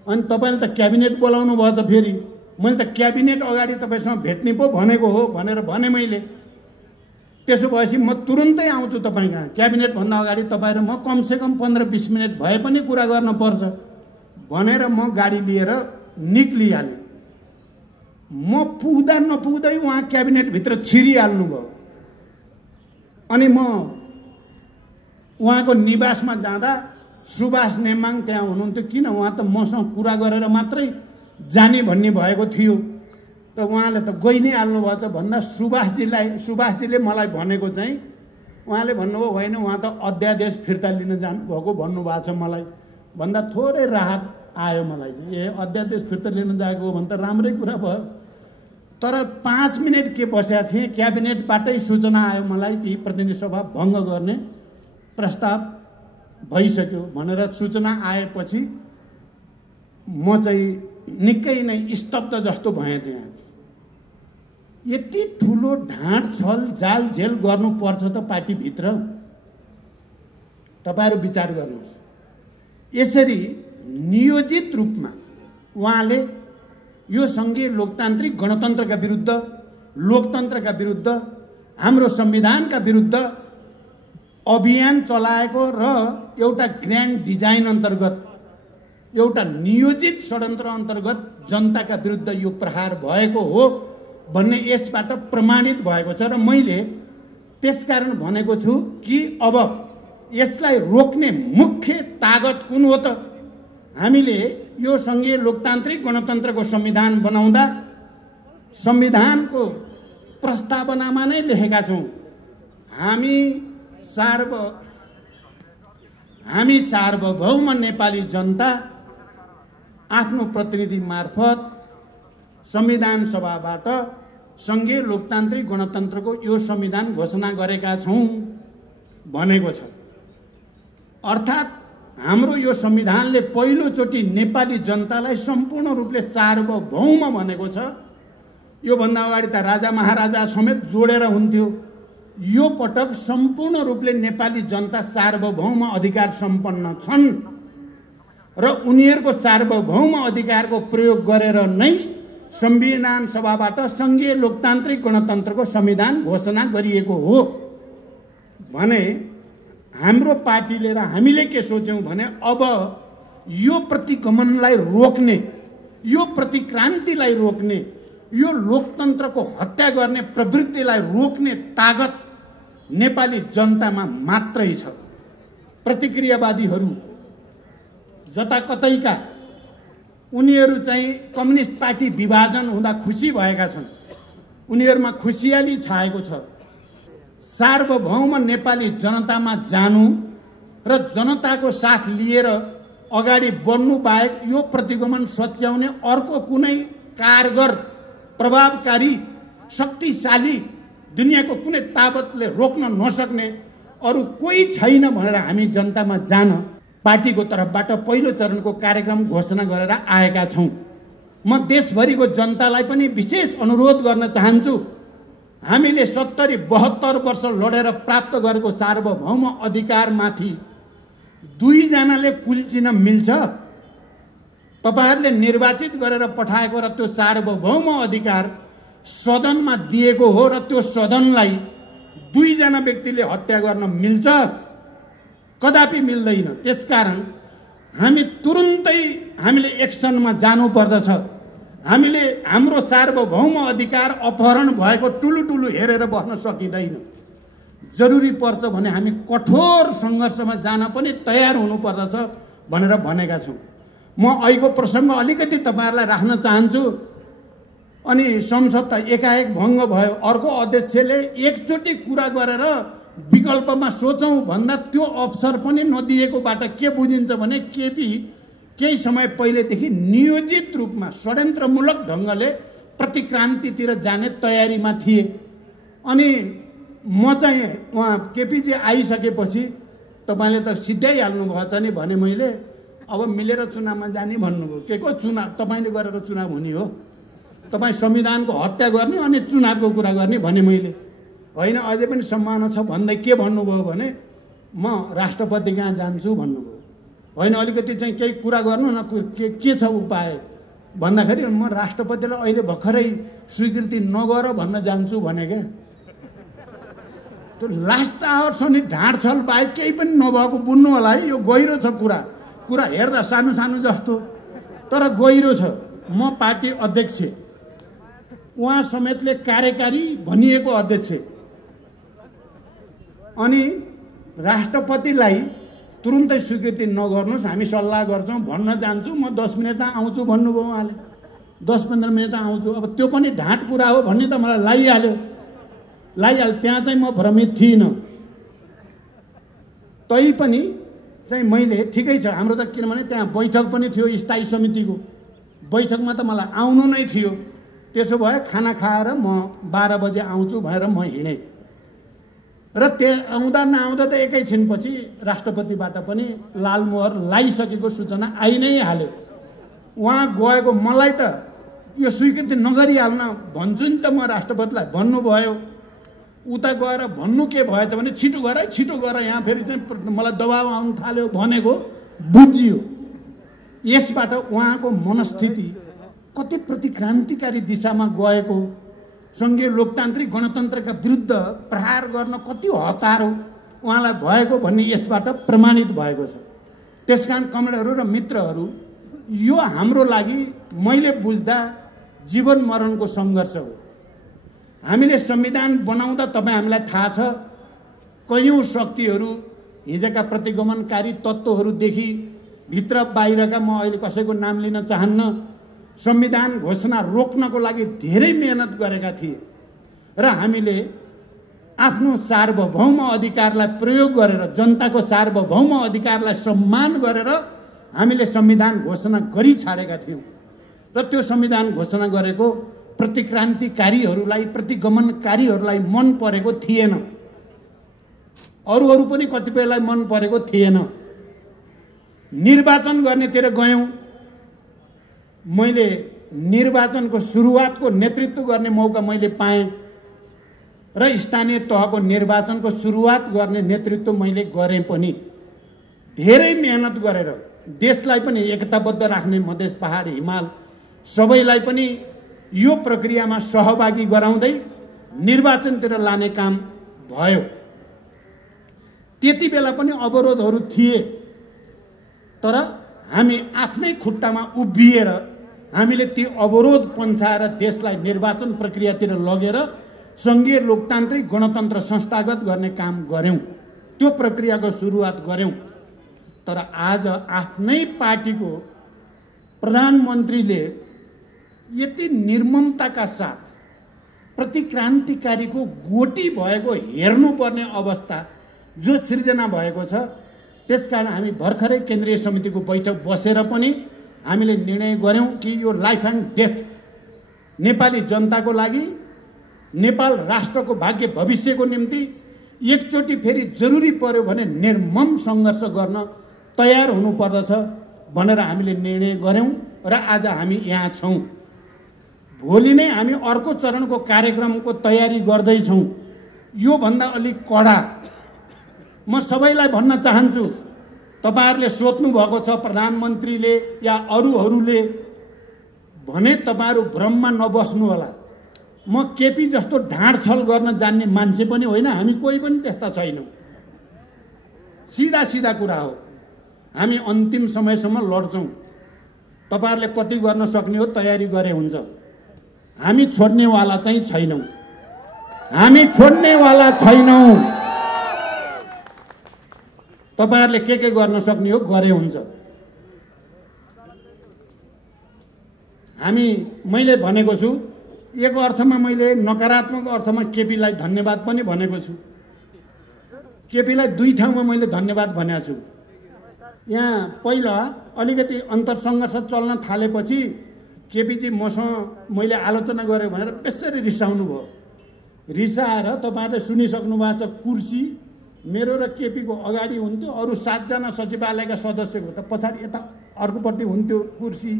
अनि तपाईँले त क्याबिनेट बोलाउनु भएछ फेरि। मैले त क्याबिनेट अगाडि तपाईँसँग भेट्ने पो भनेको हो भनेर भने मैले। त्यसो भएपछि म तुरुन्तै आउँछु तपाईँ कहाँ। क्याबिनेटभन्दा अगाडि तपाईँ र म कमसेकम 15-20 मिनट भए पनि कुरा गर्न पर्छ भनेर म गाडी लिएर निक्लिहालेँ। म पुग्दा नपुग्दै उहाँ क्याबिनेटभित्र छिरिहाल्नु भयो। अनि म उहाँको निवासमा जाँदा सुभाष नेमाङ त्यहाँ हुनुहुन्थ्यो। किन उहाँ त मसँग कुरा गरेर मात्रै जाने भन्ने भएको थियो, त उहाँले त गइ नै हाल्नु भएछ भन्दा सुभाषजीले मलाई भनेको चाहिँ उहाँले भन्नुभयो होइन उहाँ त अध्यादेश फिर्ता लिन जानुभएको भन्नुभएको छ मलाई भन्दा थोरै राहत आयो मलाई चाहिँ। ए अध्यादेश फिर्ता लिन जाएको हो भने त राम्रै कुरा भयो। तर 5 मिनट के बसेका थिएँ, क्याबिनेटबाटै सूचना आयो मलाई कि प्रतिनिधि सभा भङ्ग गर्ने प्रस्ताव भइसक्यो भनेर सूचना आएपछि म चाहिँ निकै नै स्तब्ध जस्तो भएँ। त्यहाँ यति ठुलो ढाँट छल जाल झेल गर्नुपर्छ त पार्टीभित्र? तपाईँहरू विचार गर्नुहोस्। यसरी नियोजित रूपमा उहाँले यो सङ्घीय लोकतान्त्रिक गणतन्त्रका विरुद्ध, लोकतन्त्रका विरुद्ध, हाम्रो संविधानका विरुद्ध अभियान चलाएको र एउटा ग्रान्ड डिजाइन अन्तर्गत, एउटा नियोजित षड्यन्त्र अन्तर्गत जनताका विरुद्ध यो प्रहार भएको हो भन्ने यसबाट प्रमाणित भएको छ। र मैले त्यसकारण भनेको छु कि अब यसलाई रोक्ने मुख्य ताकत कुन हो त? हामीले यो सङ्घीय लोकतान्त्रिक गणतन्त्रको संविधान बनाउँदा संविधानको प्रस्तावनामा नै लेखेका छौँ हामी सार्वभौम नेपाली जनता आफ्नो प्रतिनिधि मार्फत संविधान सभाबाट संघीय लोकतान्त्रिक गणतन्त्रको यो संविधान घोषणा गरेका छौं भनेको छ। अर्थात् हाम्रो यो संविधानले पहिलोचोटि नेपाली जनतालाई सम्पूर्ण रूपले सार्वभौम भनेको छ। यो भन्दा अगाडि त राजा महाराजा समेत जोडेर हुन्थ्यो। यो पटक सम्पूर्ण रूपले नेपाली जनता सार्वभौम अधिकार सम्पन्न छन् र उनीहरूको सार्वभौम अधिकारको प्रयोग गरेर नै संविधान सभाबाट संघीय लोकतान्त्रिक गणतन्त्रको संविधान घोषणा गरिएको हो भने हाम्रो पार्टीले र हामीले के सोच्यौं भने अब यो प्रतिगमनलाई रोक्ने, यो प्रतिक्रान्तिलाई रोक्ने, यो लोकतन्त्रको हत्या गर्ने प्रवृत्तिलाई रोक्ने तागत नेपाली जनतामा मात्रै छ। प्रतिक्रियावादीहरू जताकतैका उनीहरू चाहिँ कम्युनिस्ट पार्टी विभाजन हुँदा खुसी भएका छन्। उनीहरूमा खुसियाली छाएको छ। सार्वभौम नेपाली जनतामा जानु र जनताको साथ लिएर अगाडि बढ्नु बाहेक यो प्रतिगमन सच्याउने अर्को कुनै कारगर, प्रभावकारी, शक्तिशाली, दुनियाँको कुनै ताकतले रोक्न नसक्ने अरू कोही छैन भनेर हामी जनतामा जान पार्टीको तर्फबाट पहिलो चरणको कार्यक्रम घोषणा गरेर आएका छौं। म देशभरिको जनतालाई पनि विशेष अनुरोध गर्न चाहन्छु, हामीले 70-72 वर्ष लडेर प्राप्त गरेको सार्वभौम अधिकारमाथि दुईजनाले कुल्चिन मिल्छ? तपाईहरुले निर्वाचित गरेर पठाएको र त्यो सार्वभौम अधिकार सदनमा दिएको हो र त्यो सदनलाई दुईजना व्यक्तिले हत्या गर्न मिल्छ? कदापि मिल्दैन। त्यसकारण हामी तुरुन्तै हामीले एक्सनमा जानु पर्दछ। हामीले हाम्रो सार्वभौम अधिकार अपहरण भएको टुलुटुलु हेरेर बस्न सकिँदैन। जरुरी पर्छ भने हामी कठोर सङ्घर्षमा जान पनि तयार हुनु पर्दछ भनेर भनेका छौं। म अहिलेको प्रसङ्ग अलिकति तपाईहरुलाई राख्न चाहन्छु। अनि संसद त एकाएक भङ्ग भयो। अर्को अध्यक्षले एकचोटि कुरा गरेर विकल्पमा सोचौं भन्दा त्यो अवसर पनि नदिएकोबाट के बुझिन्छ भने केपी केही समय पहिलेदेखि नियोजित रूपमा षड्यन्त्रमूलक ढंगले प्रतिक्रान्तितिर जाने तयारीमा थिए। अनि म चाहिँ उहाँ केपीजी आइसकेपछि तपाईले त सिध्याइहाल्नु भएछ नि भने मैले अब मिलेर चुनावमा जाने भन्नुभयो। के को चुनाव? तपाईले गरेर चुनाव हुने हो? तपाई संविधानको हत्या गर्ने अनि चुनावको कुरा गर्ने भने मैले होइन, अझै पनि सम्भावना छ भन्दै के भन्नुभयो भने म राष्ट्रपति कहाँ जान्छु भन्नुभयो। होइन, अलिकति चाहिँ केही कुरा गर्नु न, के छ उपाय भन्दाखेरि म राष्ट्रपतिलाई अहिले भर्खरै स्वीकृति नगर भन्न जान्छु भने क्या। त्यो लास्ट आवर्स नि ढाँड छल बाहेक केही पनि नभएको बुझ्नु होला है। यो गहिरो छ कुरा हेर्दा सानो सानो जस्तो तर गहिरो छ। म पार्टी अध्यक्ष, उहाँ समेतले कार्यकारी भनिएको अध्यक्ष, अनि राष्ट्रपतिलाई तुरुन्तै स्वीकृति नगर्नुहोस्, हामी सल्लाह गर्छौं भन्न जान्छु, म 10 मिनेटमा आउँछु भन्नुभयो उहाँले। 10-15 मिनेटमा आउँछु। अब त्यो पनि ढाँट कुरा हो भन्ने त मलाई लागिहाल्यो। त्यहाँ चाहिँ म भ्रमित थिइनँ। तै पनि चाहिँ मैले ठिकै छ हाम्रो त, किनभने त्यहाँ बैठक पनि थियो स्थायी समितिको। बैठकमा त मलाई आउनु नै थियो। त्यसो भए खाना खाएर म 12 बजे आउँछु भनेर म हिँडेँ र त्यहाँ आउँदा नआउँदा त एकैछिनपछि राष्ट्रपतिबाट पनि लालमोहर लागिसकेको सूचना आइ नै हाल्यो। उहाँ गएको मलाई त यो स्वीकृति नगरिहाल्न भन्छु नि त म राष्ट्रपतिलाई भन्नुभयो। उता गएर भन्नु के भएछ भने छिटो गर यहाँ फेरि चाहिँ मलाई दबाब आउन थाल्यो भनेको बुझियो। यसबाट उहाँको मनस्थिति कति प्रतिक्रान्तिकारी दिशामा गएको, संघीय लोकतान्त्रिक गणतन्त्रका विरुद्ध प्रहार गर्न कति हतार उहाँलाई भएको भन्ने यसबाट प्रमाणित भएको छ। त्यसकारण कमरेडहरू र मित्रहरू, यो हाम्रो लागि मैले बुझ्दा जीवन मरणको सङ्घर्ष हो। हामीले संविधान बनाउँदा तपाईँ हामीलाई थाहा छ कयौं शक्तिहरू, हिजोका प्रतिगमनकारी तत्त्वहरूदेखि भित्र बाहिरका, म अहिले कसैको नाम लिन चाहन्न, संविधान घोषणा रोक्नको लागि धेरै मेहनत गरेका थिए र हामीले आफ्नो सार्वभौम अधिकारलाई प्रयोग गरेर, जनताको सार्वभौम अधिकारलाई सम्मान गरेर हामीले संविधान घोषणा गरी छाडेका थियौँ र त्यो संविधान घोषणा गरेको प्रतिक्रान्तिकारीहरूलाई, प्रतिगमनकारीहरूलाई मन परेको थिएन। अरू पनि कतिपयलाई मन परेको थिएन। निर्वाचन गर्नेतिर गयौँ। मैले निर्वाचनको सुरुवातको नेतृत्व गर्ने मौका मैले पाएँ र स्थानीय तहको निर्वाचनको सुरुवात गर्ने नेतृत्व मैले गरेँ पनि। धेरै मेहनत गरेर देशलाई पनि एकताबद्ध राख्ने, मधेस, पहाड, हिमाल सबैलाई पनि यो प्रक्रियामा सहभागी गराउँदै निर्वाचनतिर लाने काम भयो। त्यति बेला पनि अवरोधहरू थिए, तर हामी आफ्नै खुट्टामा उभिएर हामीले ती अवरोध पन्छाएर देशलाई निर्वाचन प्रक्रियातिर लगेर सङ्घीय लोकतान्त्रिक गणतन्त्र संस्थागत गर्ने काम गर्यौँ। त्यो प्रक्रियाको सुरुवात गर्यौँ। तर आज आफ्नै पार्टीको प्रधानमन्त्रीले यति निर्ममताका साथ प्रतिक्रान्तिकारीको गोटी भएको हेर्नुपर्ने अवस्था जो सृजना भएको छ, त्यसकारण हामी भर्खरै केन्द्रीय समितिको बैठक बसेर पनि हामीले निर्णय गर्यौँ कि यो लाइफ एन्ड डेथ नेपाली जनताको लागि, नेपाल राष्ट्रको भाग्य भविष्यको निम्ति एकचोटि फेरि जरुरी पर्यो भने निर्मम सङ्घर्ष गर्न तयार हुनुपर्दछ भनेर हामीले निर्णय गर्यौँ र आज हामी यहाँ छौँ। भोलि नै हामी अर्को चरणको कार्यक्रमको तयारी गर्दैछौँ। योभन्दा अलिक कडा म सबैलाई भन्न चाहन्छु। तपाईहरुले सोध्नु भएको छ प्रधानमन्त्रीले या अरूहरूले भने तपाईहरु भ्रममा नबस्नु होला। म केपी जस्तो ढाँडछल गर्न जान्ने मान्छे पनि होइन, हामी कोही पनि त्यस्ता छैनौँ। सीधा कुरा हो। हामी अन्तिम समयसम्म लड्छौँ। तपाईहरुले कति गर्न सक्ने हो तयारी गरे हुन्छ। हामी छोड्नेवाला चाहिँ छैनौँ। हामी छोड्नेवाला छैनौँ। तपाईहरुले के गर्न सक्ने हो गरे हुन्छ। मैले भनेको छु, एक अर्थमा मैले नकारात्मक अर्थमा केपीलाई धन्यवाद पनि भनेको छु। केपीलाई दुई ठाउँमा मैले धन्यवाद भनेको छु। यहाँ पहिला अलिकति अन्तरसङ्घर्ष चल्न थालेपछि केपीजी मसँग मैले आलोचना गरेँ भनेर बेसरी रिसाउनु भयो। रिसाएर तपाईहरुले सुनिसक्नु भएको छ, कुर्सी मेरो र केपीको अगाडि हुन्थ्यो, अरू 7 जना सचिवालयका सदस्यको त पछाडि यता अर्कोपट्टि हुन्थ्यो कुर्सी।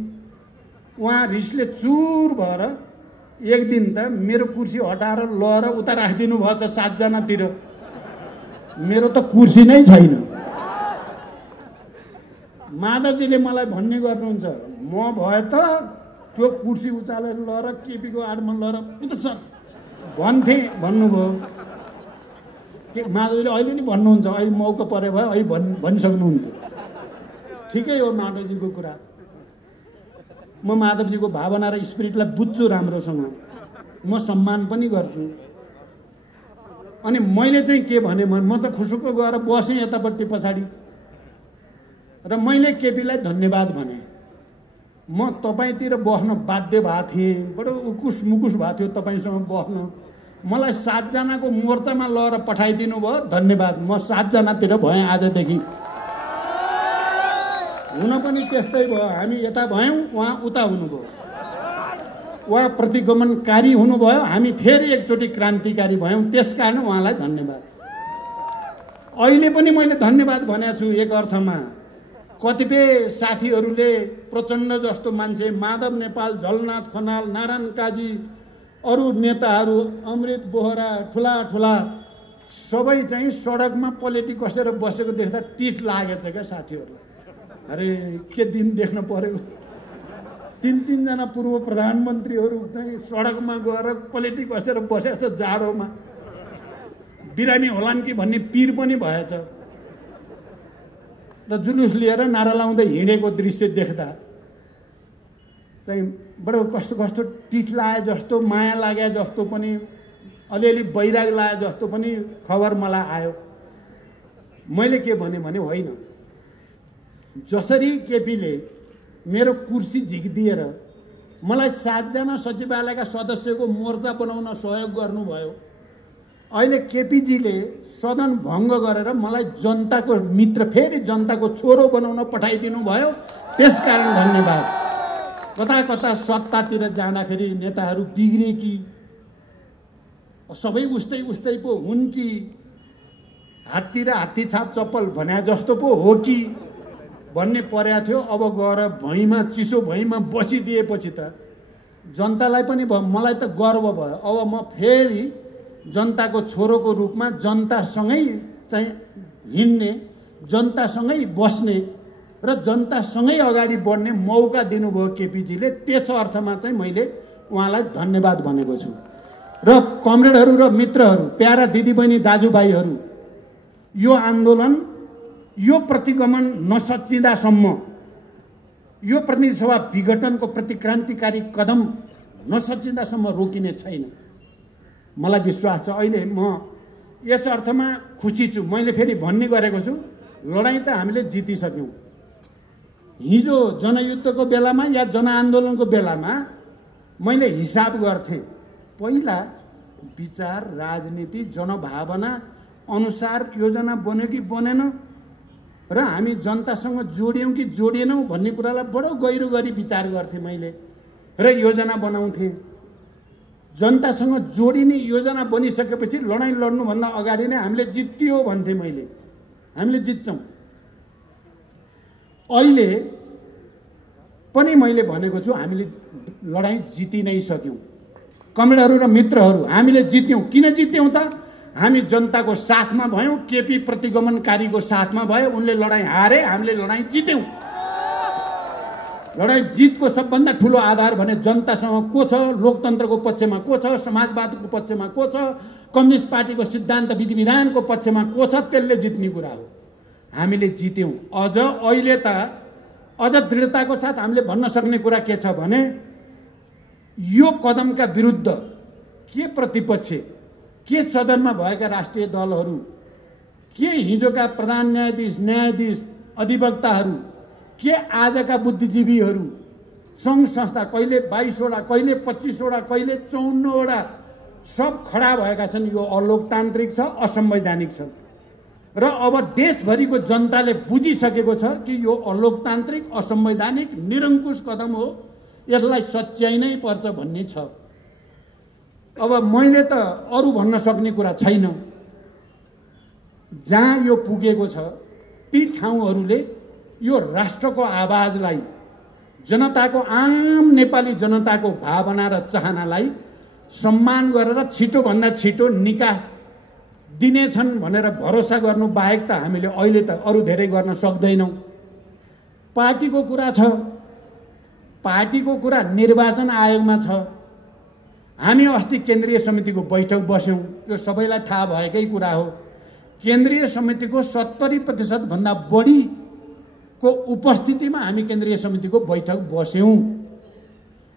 उहाँ रिसले चुर भएर एक दिन त मेरो कुर्सी हटाएर लएर उता राखिदिनु भएछ 7 जनातिर। मेरो त कुर्सी नै छैन। माधवजीले मलाई भन्ने गर्नुहुन्छ, म भए त त्यो कुर्सी उचालेर लएर केपीको आडमा लएर उता सर भन्थे भन्नुभयो। माधवजीले अहिले नि भन्नुहुन्छ, अहिले मौका परे भयो अहिले भनिसक्नुहुन्थ्यो। ठिकै हो माधवजीको कुरा। म माधवजीको भावना र स्पिरिटलाई बुझ्छु राम्रोसँग, म सम्मान पनि गर्छु। अनि मैले चाहिँ के भने, म त खुसुक्क गएर बसेँ यतापट्टि पछाडि र मैले केपीलाई धन्यवाद भने। म तपाईतिर बस्न बाध्य भएको थिएँ, बडो उकुस मुकुस भएको थियो तपाईसँग बस्न। मलाई 7 जनाको मोर्चामा लगेर पठाइदिनु भयो, धन्यवाद। म 7 जनातिर भएँ आजदेखि। हुन पनि त्यस्तै भयो। हामी यता भयौँ, उहाँ उता हुनुभयो। उहाँ प्रतिगमनकारी हुनुभयो, हामी फेरि एकचोटि क्रान्तिकारी भयौँ। त्यसकारण उहाँलाई धन्यवाद। अहिले पनि मैले धन्यवाद भनेको छु। एक अर्थमा कतिपय साथीहरूले प्रचण्ड जस्तो मान्छे, माधव नेपाल, झलनाथ खनाल, नारायण काजी, अरू नेताहरू, अमृत बोहरा, ठुला सबै चाहिँ सडकमा पलेटी कसेर बसेको देख्दा टिस लागेछ क्या साथीहरूलाई। अरे के दिन देख्न पर्यो। 3 जना पूर्व प्रधानमन्त्रीहरू चाहिँ सडकमा गएर पलेटी कसेर बसेको छ जाडोमा। बिरामी होलान् कि भन्ने पिर पनि भएछ। र जुलुस लिएर नारा लाउँदै हिँडेको दृश्य देख्दा चाहिँ बडो कस्तो टिस लागे जस्तो, माया लागे जस्तो पनि, अलिअलि बैराग लागे जस्तो पनि खबर मलाई आयो। मैले के भने होइन, जसरी केपीले मेरो कुर्सी झिकिदिएर मलाई 7 जना सचिवालयका सदस्यको मोर्चा बनाउन सहयोग गर्नुभयो, अहिले केपीजीले सदन भङ्ग गरेर मलाई जनताको मित्र फेरि जनताको छोरो बनाउन पठाइदिनु भयो, त्यसकारण धन्यवाद। कता कता सत्तातिर जाँदाखेरि नेताहरू बिग्रे कि सबै उस्तै उस्तै पो हुन् कि हाततिर हात्ती छाप चप्पल भने जस्तो पो हो कि भन्ने परेको थियो। अब गएर भुइँमा चिसो भुइँमा बसिदिएपछि त जनतालाई पनि भयो, मलाई त गर्व भयो। अब म फेरि जनताको छोरोको रूपमा जनतासँगै चाहिँ हिँड्ने, जनतासँगै बस्ने र जनतासँगै अगाडि बढ्ने मौका दिनुभयो केपीजीले। त्यस अर्थमा चाहिँ मैले उहाँलाई धन्यवाद भनेको छु। र कमरेडहरू र मित्रहरू, प्यारा दिदीबहिनी दाजुभाइहरू, यो आन्दोलन, यो प्रतिगमन नसच्चिँदासम्म, यो प्रतिनिधि सभा विघटनको प्रतिक्रान्तिकारी कदम नसच्चिँदासम्म रोकिने छैन। मलाई विश्वास छ। अहिले म यस अर्थमा खुसी छु। मैले फेरि भन्ने गरेको छु, लडाइँ त हामीले जितिसक्यौँ। हिजो जनयुद्धको बेलामा या जनआन्दोलनको बेलामा मैले हिसाब गर्थेँ, पहिला विचार, राजनीति, जनभावना अनुसार योजना बन्यो कि बनेन र हामी जनतासँग जोड्यौँ कि जोडिएनौँ भन्ने कुरालाई बडो गहिरो गरी विचार गर्थेँ मैले र योजना बनाउँथेँ। जनतासँग जोडिने योजना बनिसकेपछि लडाइँ लड्नुभन्दा अगाडि नै हामीले जित्यो भन्थेँ मैले। हामीले जित्छौँ। अहिले पनि मैले भनेको छु, हामीले लडाइँ जिति नै सक्यौँ। कमरेडहरू र मित्रहरू, हामीले जित्यौँ। किन जित्यौँ त? हामी जनताको साथमा भयौँ, केपी प्रतिगमनकारीको साथमा भयो। उनले लडाइँ हारे, हामीले लडाइँ जित्यौँ। लडाइँ जितको सबभन्दा ठुलो आधार भने जनतासँग को छ, लोकतन्त्रको पक्षमा को छ, समाजवादको पक्षमा को छ, कम्युनिस्ट पार्टीको सिद्धान्त विधि विधानको पक्षमा को छ, त्यसले जित्ने कुरा हो। हामीले जित्यौँ। अझ अहिले त अझ दृढताको साथ हामीले भन्न सक्ने कुरा के छ भने यो कदमका विरुद्ध के प्रतिपक्ष, के सदनमा भएका राष्ट्रिय दलहरू, के हिजोका प्रधान न्यायाधीश, अधिवक्ताहरू, के आजका बुद्धिजीवीहरू, सङ्घ संस्था, कहिले 22वटा, कहिले 25वटा, कहिले 54वटा, सब खडा भएका छन्। यो अलोकतान्त्रिक छ, असंवैधानिक छ र अब देशभरिको जनताले बुझिसकेको छ कि यो अलोकतान्त्रिक, असंवैधानिक, निरङ्कुश कदम हो, यसलाई सच्याइ नै पर्छ भन्ने छ। अब मैले त अरू भन्न सक्ने कुरा छैन। जहाँ यो पुगेको छ ती ठाउँहरूले यो राष्ट्रको आवाजलाई, जनताको, आम नेपाली जनताको भावना र चाहनालाई सम्मान गरेर छिटोभन्दा छिटो निकास दिनेछन् भनेर भरोसा गर्नु बाहेक त हामीले अहिले त अरू धेरै गर्न सक्दैनौँ। पार्टीको कुरा छ, पार्टीको कुरा निर्वाचन आयोगमा छ। हामी अस्ति केन्द्रीय समितिको बैठक बस्यौँ, यो सबैलाई थाहा भएकै कुरा हो। केन्द्रीय समितिको 70% भन्दा बढीको उपस्थितिमा हामी केन्द्रीय समितिको बैठक बस्यौँ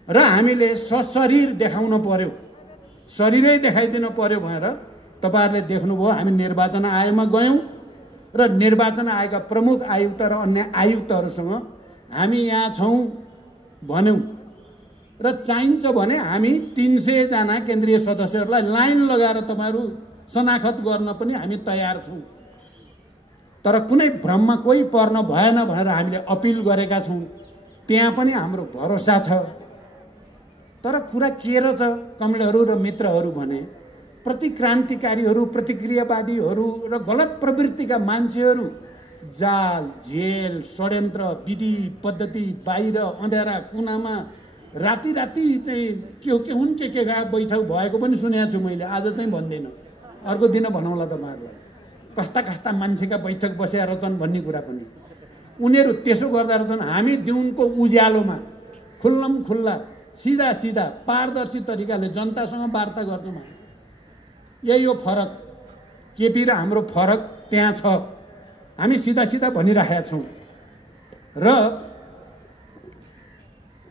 र हामीले सशरीर देखाउन पर्यो, शरीरै देखाइदिनु पर्यो भनेर तपाईहरुले देख्नुभयो। हामी निर्वाचन आयोगमा गयौँ र निर्वाचन आयोगका प्रमुख आयुक्त र अन्य आयुक्तहरूसँग हामी यहाँ छौँ भन्यौँ र चाहिन्छ भने हामी 300 जना केन्द्रीय सदस्यहरूलाई लाइन लगाएर तपाईहरु शनाखत गर्न पनि हामी तयार छौँ। तर कुनै भ्रममा कोही पर्न भएन भनेर हामीले अपिल गरेका छौँ। त्यहाँ पनि हाम्रो भरोसा छ। तर कुरा के रहेछ कमरेडहरू र मित्रहरू भने प्रतिक्रान्तिकारीहरू, प्रतिक्रियावादीहरू र गलत प्रवृत्तिका मान्छेहरू जाल, जेल, षड्यन्त्र, विधि पद्धति बाहिर अँध्यारा कुनामा राति राति चाहिँ के हुन् के बैठक भएको पनि सुनेको छु मैले। आज चाहिँ भन्दैन, अर्को दिन भनौँला तपाईहरुलाई। कस्ता कस्ता मान्छेका बैठक बसेर रहेछन् भन्ने कुरा पनि उनीहरू त्यसो गर्दा रहेछन्। हामी दिउनको उज्यालोमा खुल्लम खुल्ला सिधा सिधा पारदर्शी तरिकाले जनतासँग वार्ता गर्नुमा यही हो फरक। केपी र हाम्रो फरक त्यहाँ छ। हामी सिधा सिधा भनिरहेका छौँ र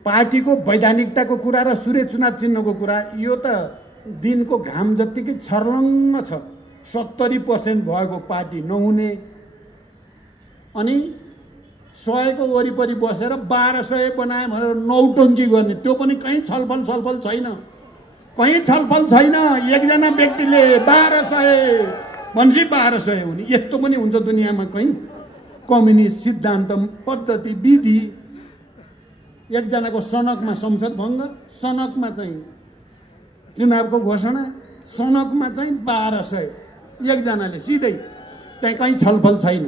पार्टीको वैधानिकताको कुरा र सूर्य चुनाव चिन्हको कुरा यो त दिनको घाम जत्तिकै छर्लङ्ग छ। 70% भएको पार्टी नहुने अनि 100 को वरिपरि बसेर 1200 बनाए भनेर नौटङ्की गर्ने, त्यो पनि कहीँ छलफल छैन। कहीँ छलफल छैन। एकजना व्यक्तिले 1200 भनेपछि 1200 हुने, यस्तो पनि हुन्छ दुनियाँमा कहीँ? कम्युनिस्ट सिद्धान्त, पद्धति, विधि, एकजनाको सनकमा संसद भङ्ग, सनकमा चाहिँ चुनावको घोषणा, सनकमा चाहिँ 1200 एकजनाले सिधै, त्यहाँ कहीँ छलफल छैन।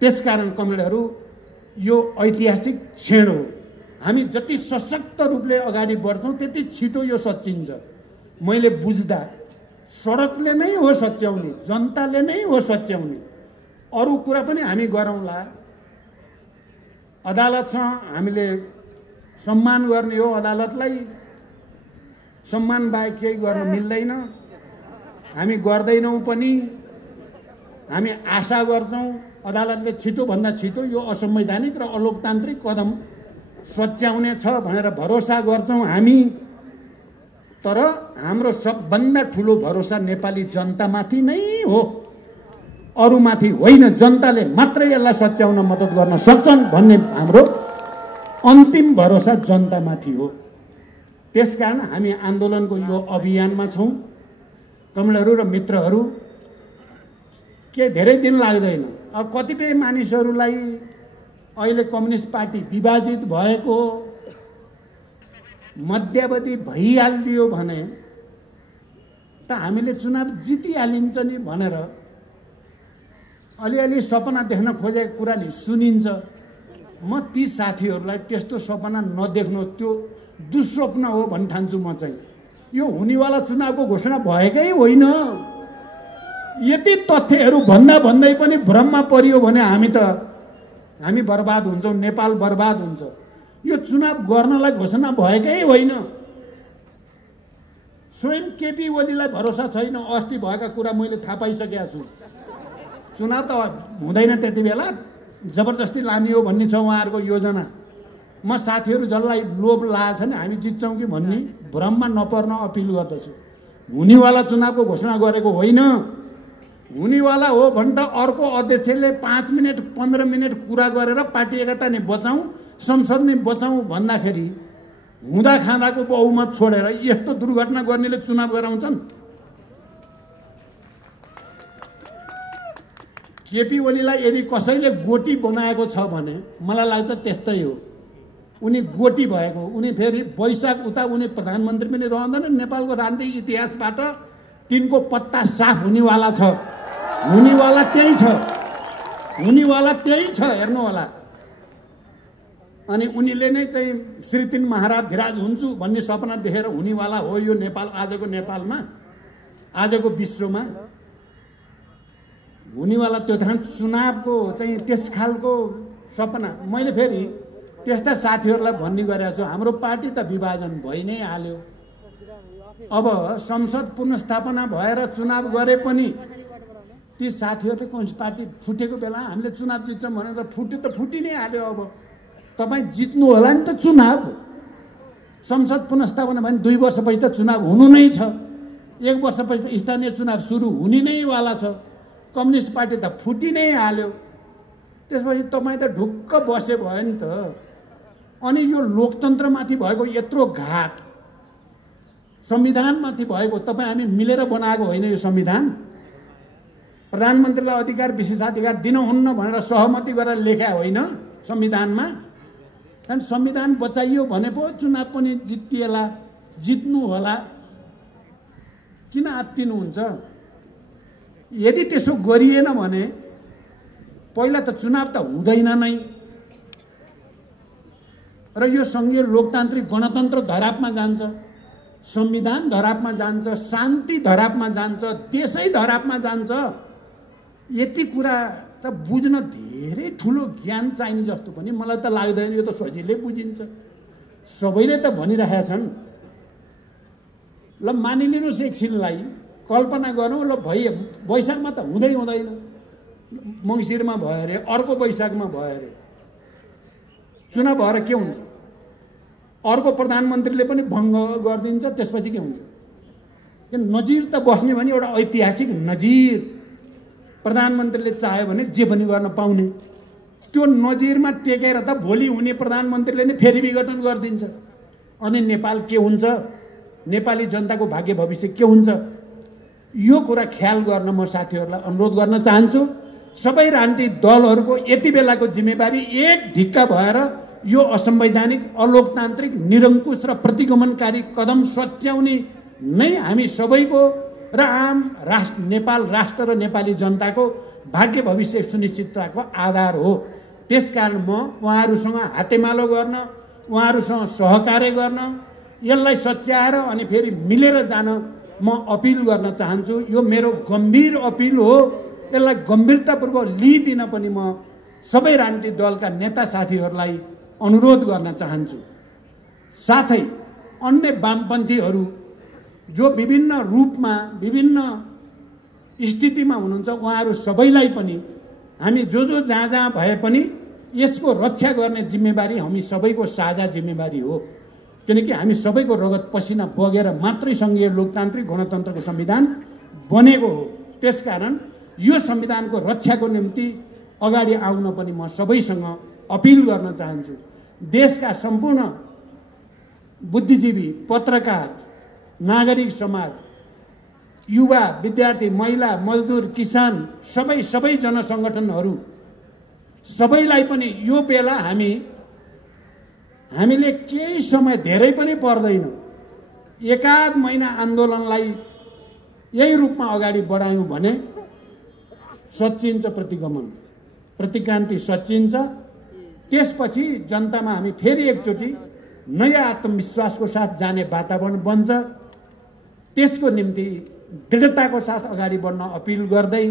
त्यसकारण कमरेडहरू, यो ऐतिहासिक क्षण हो। हामी जति सशक्त रूपले अगाडि बढ्छौँ त्यति छिटो यो सच्याइन्छ। मैले बुझ्दा सडकले नै हो सच्याउने, जनताले नै हो सच्याउने। अरू कुरा पनि हामी गरौँला। अदालतसँग हामीले सम्मान गर्ने हो, अदालतलाई सम्मान बाहेक केही गर्न मिल्दैन। हामी गर्दैनौँ पनि। हामी आशा गर्छौँ अदालतले छिटोभन्दा छिटो यो असंवैधानिक र अलोकतान्त्रिक कदम सच्याउने छ भनेर भरोसा गर्छौँ हामी। तर हाम्रो सबभन्दा ठुलो भरोसा नेपाली जनतामाथि नै हो, अरूमाथि होइन। जनताले मात्रै यसलाई सच्याउन मद्दत गर्न सक्छन् भन्ने हाम्रो अन्तिम भरोसा जनतामाथि हो। त्यसकारण हामी आन्दोलनको यो अभियानमा छौँ। कमरेडहरू र मित्रहरू, के धेरै दिन लाग्दैन। अब कतिपय मानिसहरूलाई अहिले कम्युनिस्ट पार्टी विभाजित भएको, मध्यावधि भइहालिदियो भने त हामीले चुनाव जितिहालिन्छ नि भनेर अलिअलि सपना देख्न खोजेको कुरा नि सुनिन्छ। म ती साथीहरूलाई त्यस्तो सपना नदेख्नु, त्यो दुस्वप्न हो भन्न ठान्छु। म चाहिँ यो हुनेवाला चुनावको घोषणा भएकै होइन। यति तथ्यहरू भन्दै पनि भ्रममा परियो भने हामी बर्बाद हुन्छौँ, नेपाल बर्बाद हुन्छ। यो चुनाव गर्नलाई घोषणा भएकै होइन। स्वयं केपी ओलीलाई भरोसा छैन। अस्ति भएका कुरा मैले थाहा पाइसकेको छु। चुनाव त हुँदैन त्यति बेला, जबरजस्ती लाने हो भन्ने छ उहाँहरूको योजना। म साथीहरू जसलाई लोभ लागेको छ नि हामी जित्छौँ कि भन्ने भ्रममा नपर्न अपिल गर्दछु। हुनेवाला चुनावको घोषणा गरेको होइन। हुनेवाला हो भने त अर्को अध्यक्षले 5 मिनट 15 मिनट कुरा गरेर पार्टी एकता नै बचाउँ, संसद नै बचाउँ भन्दाखेरि हुँदा खाँदाको बहुमत छोडेर यस्तो दुर्घटना गर्नेले चुनाव गराउँछन्। केपी ओलीलाई यदि कसैले गोटी बनाएको छ भने मलाई लाग्छ त्यस्तै हो। उनी गोटी भएको, उनी फेरि वैशाख उता उनी प्रधानमन्त्री पनि रहँदैन। नेपालको राजनीतिक इतिहासबाट तिनको पत्ता साफ हुनेवाला छ। हुनेवाला त्यही छ, हुनेवाला त्यही छ, हेर्नु होला। अनि उनीले नै चाहिँ श्री 3 महाराज धिराज हुन्छु भन्ने सपना देखेर हुनेवाला हो यो नेपाल। आजको नेपालमा, आजको विश्वमा हुनेवाला त्यो ठाउँ चुनावको चाहिँ त्यस खालको सपना। मैले फेरि त्यस्ता साथीहरूलाई भन्ने गरेको छु, हाम्रो पार्टी त विभाजन भइ नै हाल्यो। अब संसद पुनर्स्थापना भएर चुनाव गरे पनि ती साथीहरूले कम्युनिस्ट पार्टी फुटेको बेला हामीले चुनाव जित्छौँ भने त फुटि नै हाल्यो। अब तपाईँ जित्नु होला नि त चुनाव। संसद पुनर्स्थापना भने 2 वर्षपछि त चुनाव हुनु नै छ। 1 वर्षपछि त स्थानीय चुनाव सुरु हुने नै वाला छ। कम्युनिस्ट पार्टी त फुटि नै हाल्यो। त्यसपछि तपाईँ त ढुक्क बसे भयो नि त। अनि यो लोकतन्त्रमाथि भएको यत्रो घात, संविधानमाथि भएको, तपाईँ हामी मिलेर बनाएको होइन यो संविधान। प्रधानमन्त्रीलाई अधिकार विशेषाधिकार दिनुहुन्न भनेर सहमति गरेर लेख्या होइन संविधानमा। त्यहाँदेखि संविधान बचाइयो भने पो चुनाव पनि जितिएला, जित्नु होला। किन आत्तिनुहुन्छ? यदि त्यसो गरिएन भने पहिला त चुनाव त हुँदैन नै र यो संघीय लोकतान्त्रिक गणतन्त्र धरापमा जान्छ, संविधान धरापमा जान्छ, शान्ति धरापमा जान्छ, देशै धरापमा जान्छ। यति कुरा त बुझ्न धेरै ठुलो ज्ञान चाहिने जस्तो पनि मलाई त लाग्दैन। यो त सजिलै बुझिन्छ, सबैले त भनिरहेका छन्। ल मानिलिनुहोस् एकछिनलाई, कल्पना गरौँ। ल वैशाखमा त हुँदैन, मङ्सिरमा भयो अरे, अर्को वैशाखमा भयो अरे चुनाव भएर के हुन्छ? अर्को प्रधानमन्त्रीले पनि भङ्ग गरिदिन्छ। त्यसपछि के हुन्छ? किन नजिर त बस्ने भने एउटा ऐतिहासिक नजिर। प्रधानमन्त्रीले चाह्यो भने जे पनि गर्न पाउने। त्यो नजिरमा टेकेर त भोलि हुने प्रधानमन्त्रीले नै फेरि विघटन गरिदिन्छ। अनि नेपाल के हुन्छ? नेपाली जनताको भाग्य भविष्य के हुन्छ यो कुरा ख्याल गर्न म साथीहरूलाई अनुरोध गर्न चाहन्छु। सबै राजनीतिक दलहरूको यति बेलाको जिम्मेवारी एक ढिक्का भएर यो असंवैधानिक, अलोकतान्त्रिक, निरङ्कुश र प्रतिगमनकारी कदम सच्याउने नै हामी सबैको र आम नेपाल राष्ट्र र नेपाली जनताको भाग्य भविष्य सुनिश्चितताको आधार हो। त्यसकारण म उहाँहरूसँग हातेमालो गर्न, उहाँहरूसँग सहकार्य गर्न, यसलाई सच्याएर अनि फेरि मिलेर जान म अपिल गर्न चाहन्छु। यो मेरो गम्भीर अपिल हो। यसलाई गम्भीरतापूर्वक लिइदिन पनि म सबै राजनीतिक दलका नेता साथीहरूलाई अनुरोध गर्न चाहन्छु। साथै अन्य वामपन्थीहरू जो विभिन्न रूपमा विभिन्न स्थितिमा हुनुहुन्छ उहाँहरू सबैलाई पनि हामी जो जहाँ जहाँ भए पनि यसको रक्षा गर्ने जिम्मेवारी हामी सबैको साझा जिम्मेवारी हो। किनकि हामी सबैको रगत पसिना बगेर मात्रै सङ्घीय लोकतान्त्रिक गणतन्त्रको संविधान बनेको हो। त्यसकारण यो संविधानको रक्षाको निम्ति अगाडि आउन पनि म सबैसँग अपिल गर्न चाहन्छु। देशका सम्पूर्ण बुद्धिजीवी, पत्रकार, नागरिक समाज, युवा, विद्यार्थी, महिला, मजदुर, किसान, सबै जनसङ्गठनहरू सबैलाई पनि यो बेला हामीले केही समय धेरै पनि पर्दैन, एकाध महिना आन्दोलनलाई यही रूपमा अगाडि बढायौँ भने सच्चिन्छ प्रतिगमन, प्रतिक्रान्ति सच्चिन्छ। त्यसपछि जनतामा हामी फेरि एकचोटि नयाँ आत्मविश्वासको साथ जाने वातावरण बन्छ। त्यसको निम्ति दृढताको साथ अगाडि बढ्न अपिल गर्दै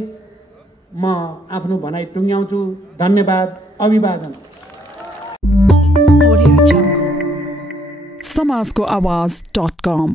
म आफ्नो भनाइ टुङ्ग्याउँछु। धन्यवाद। अभिवादन। समाजको आवाज.com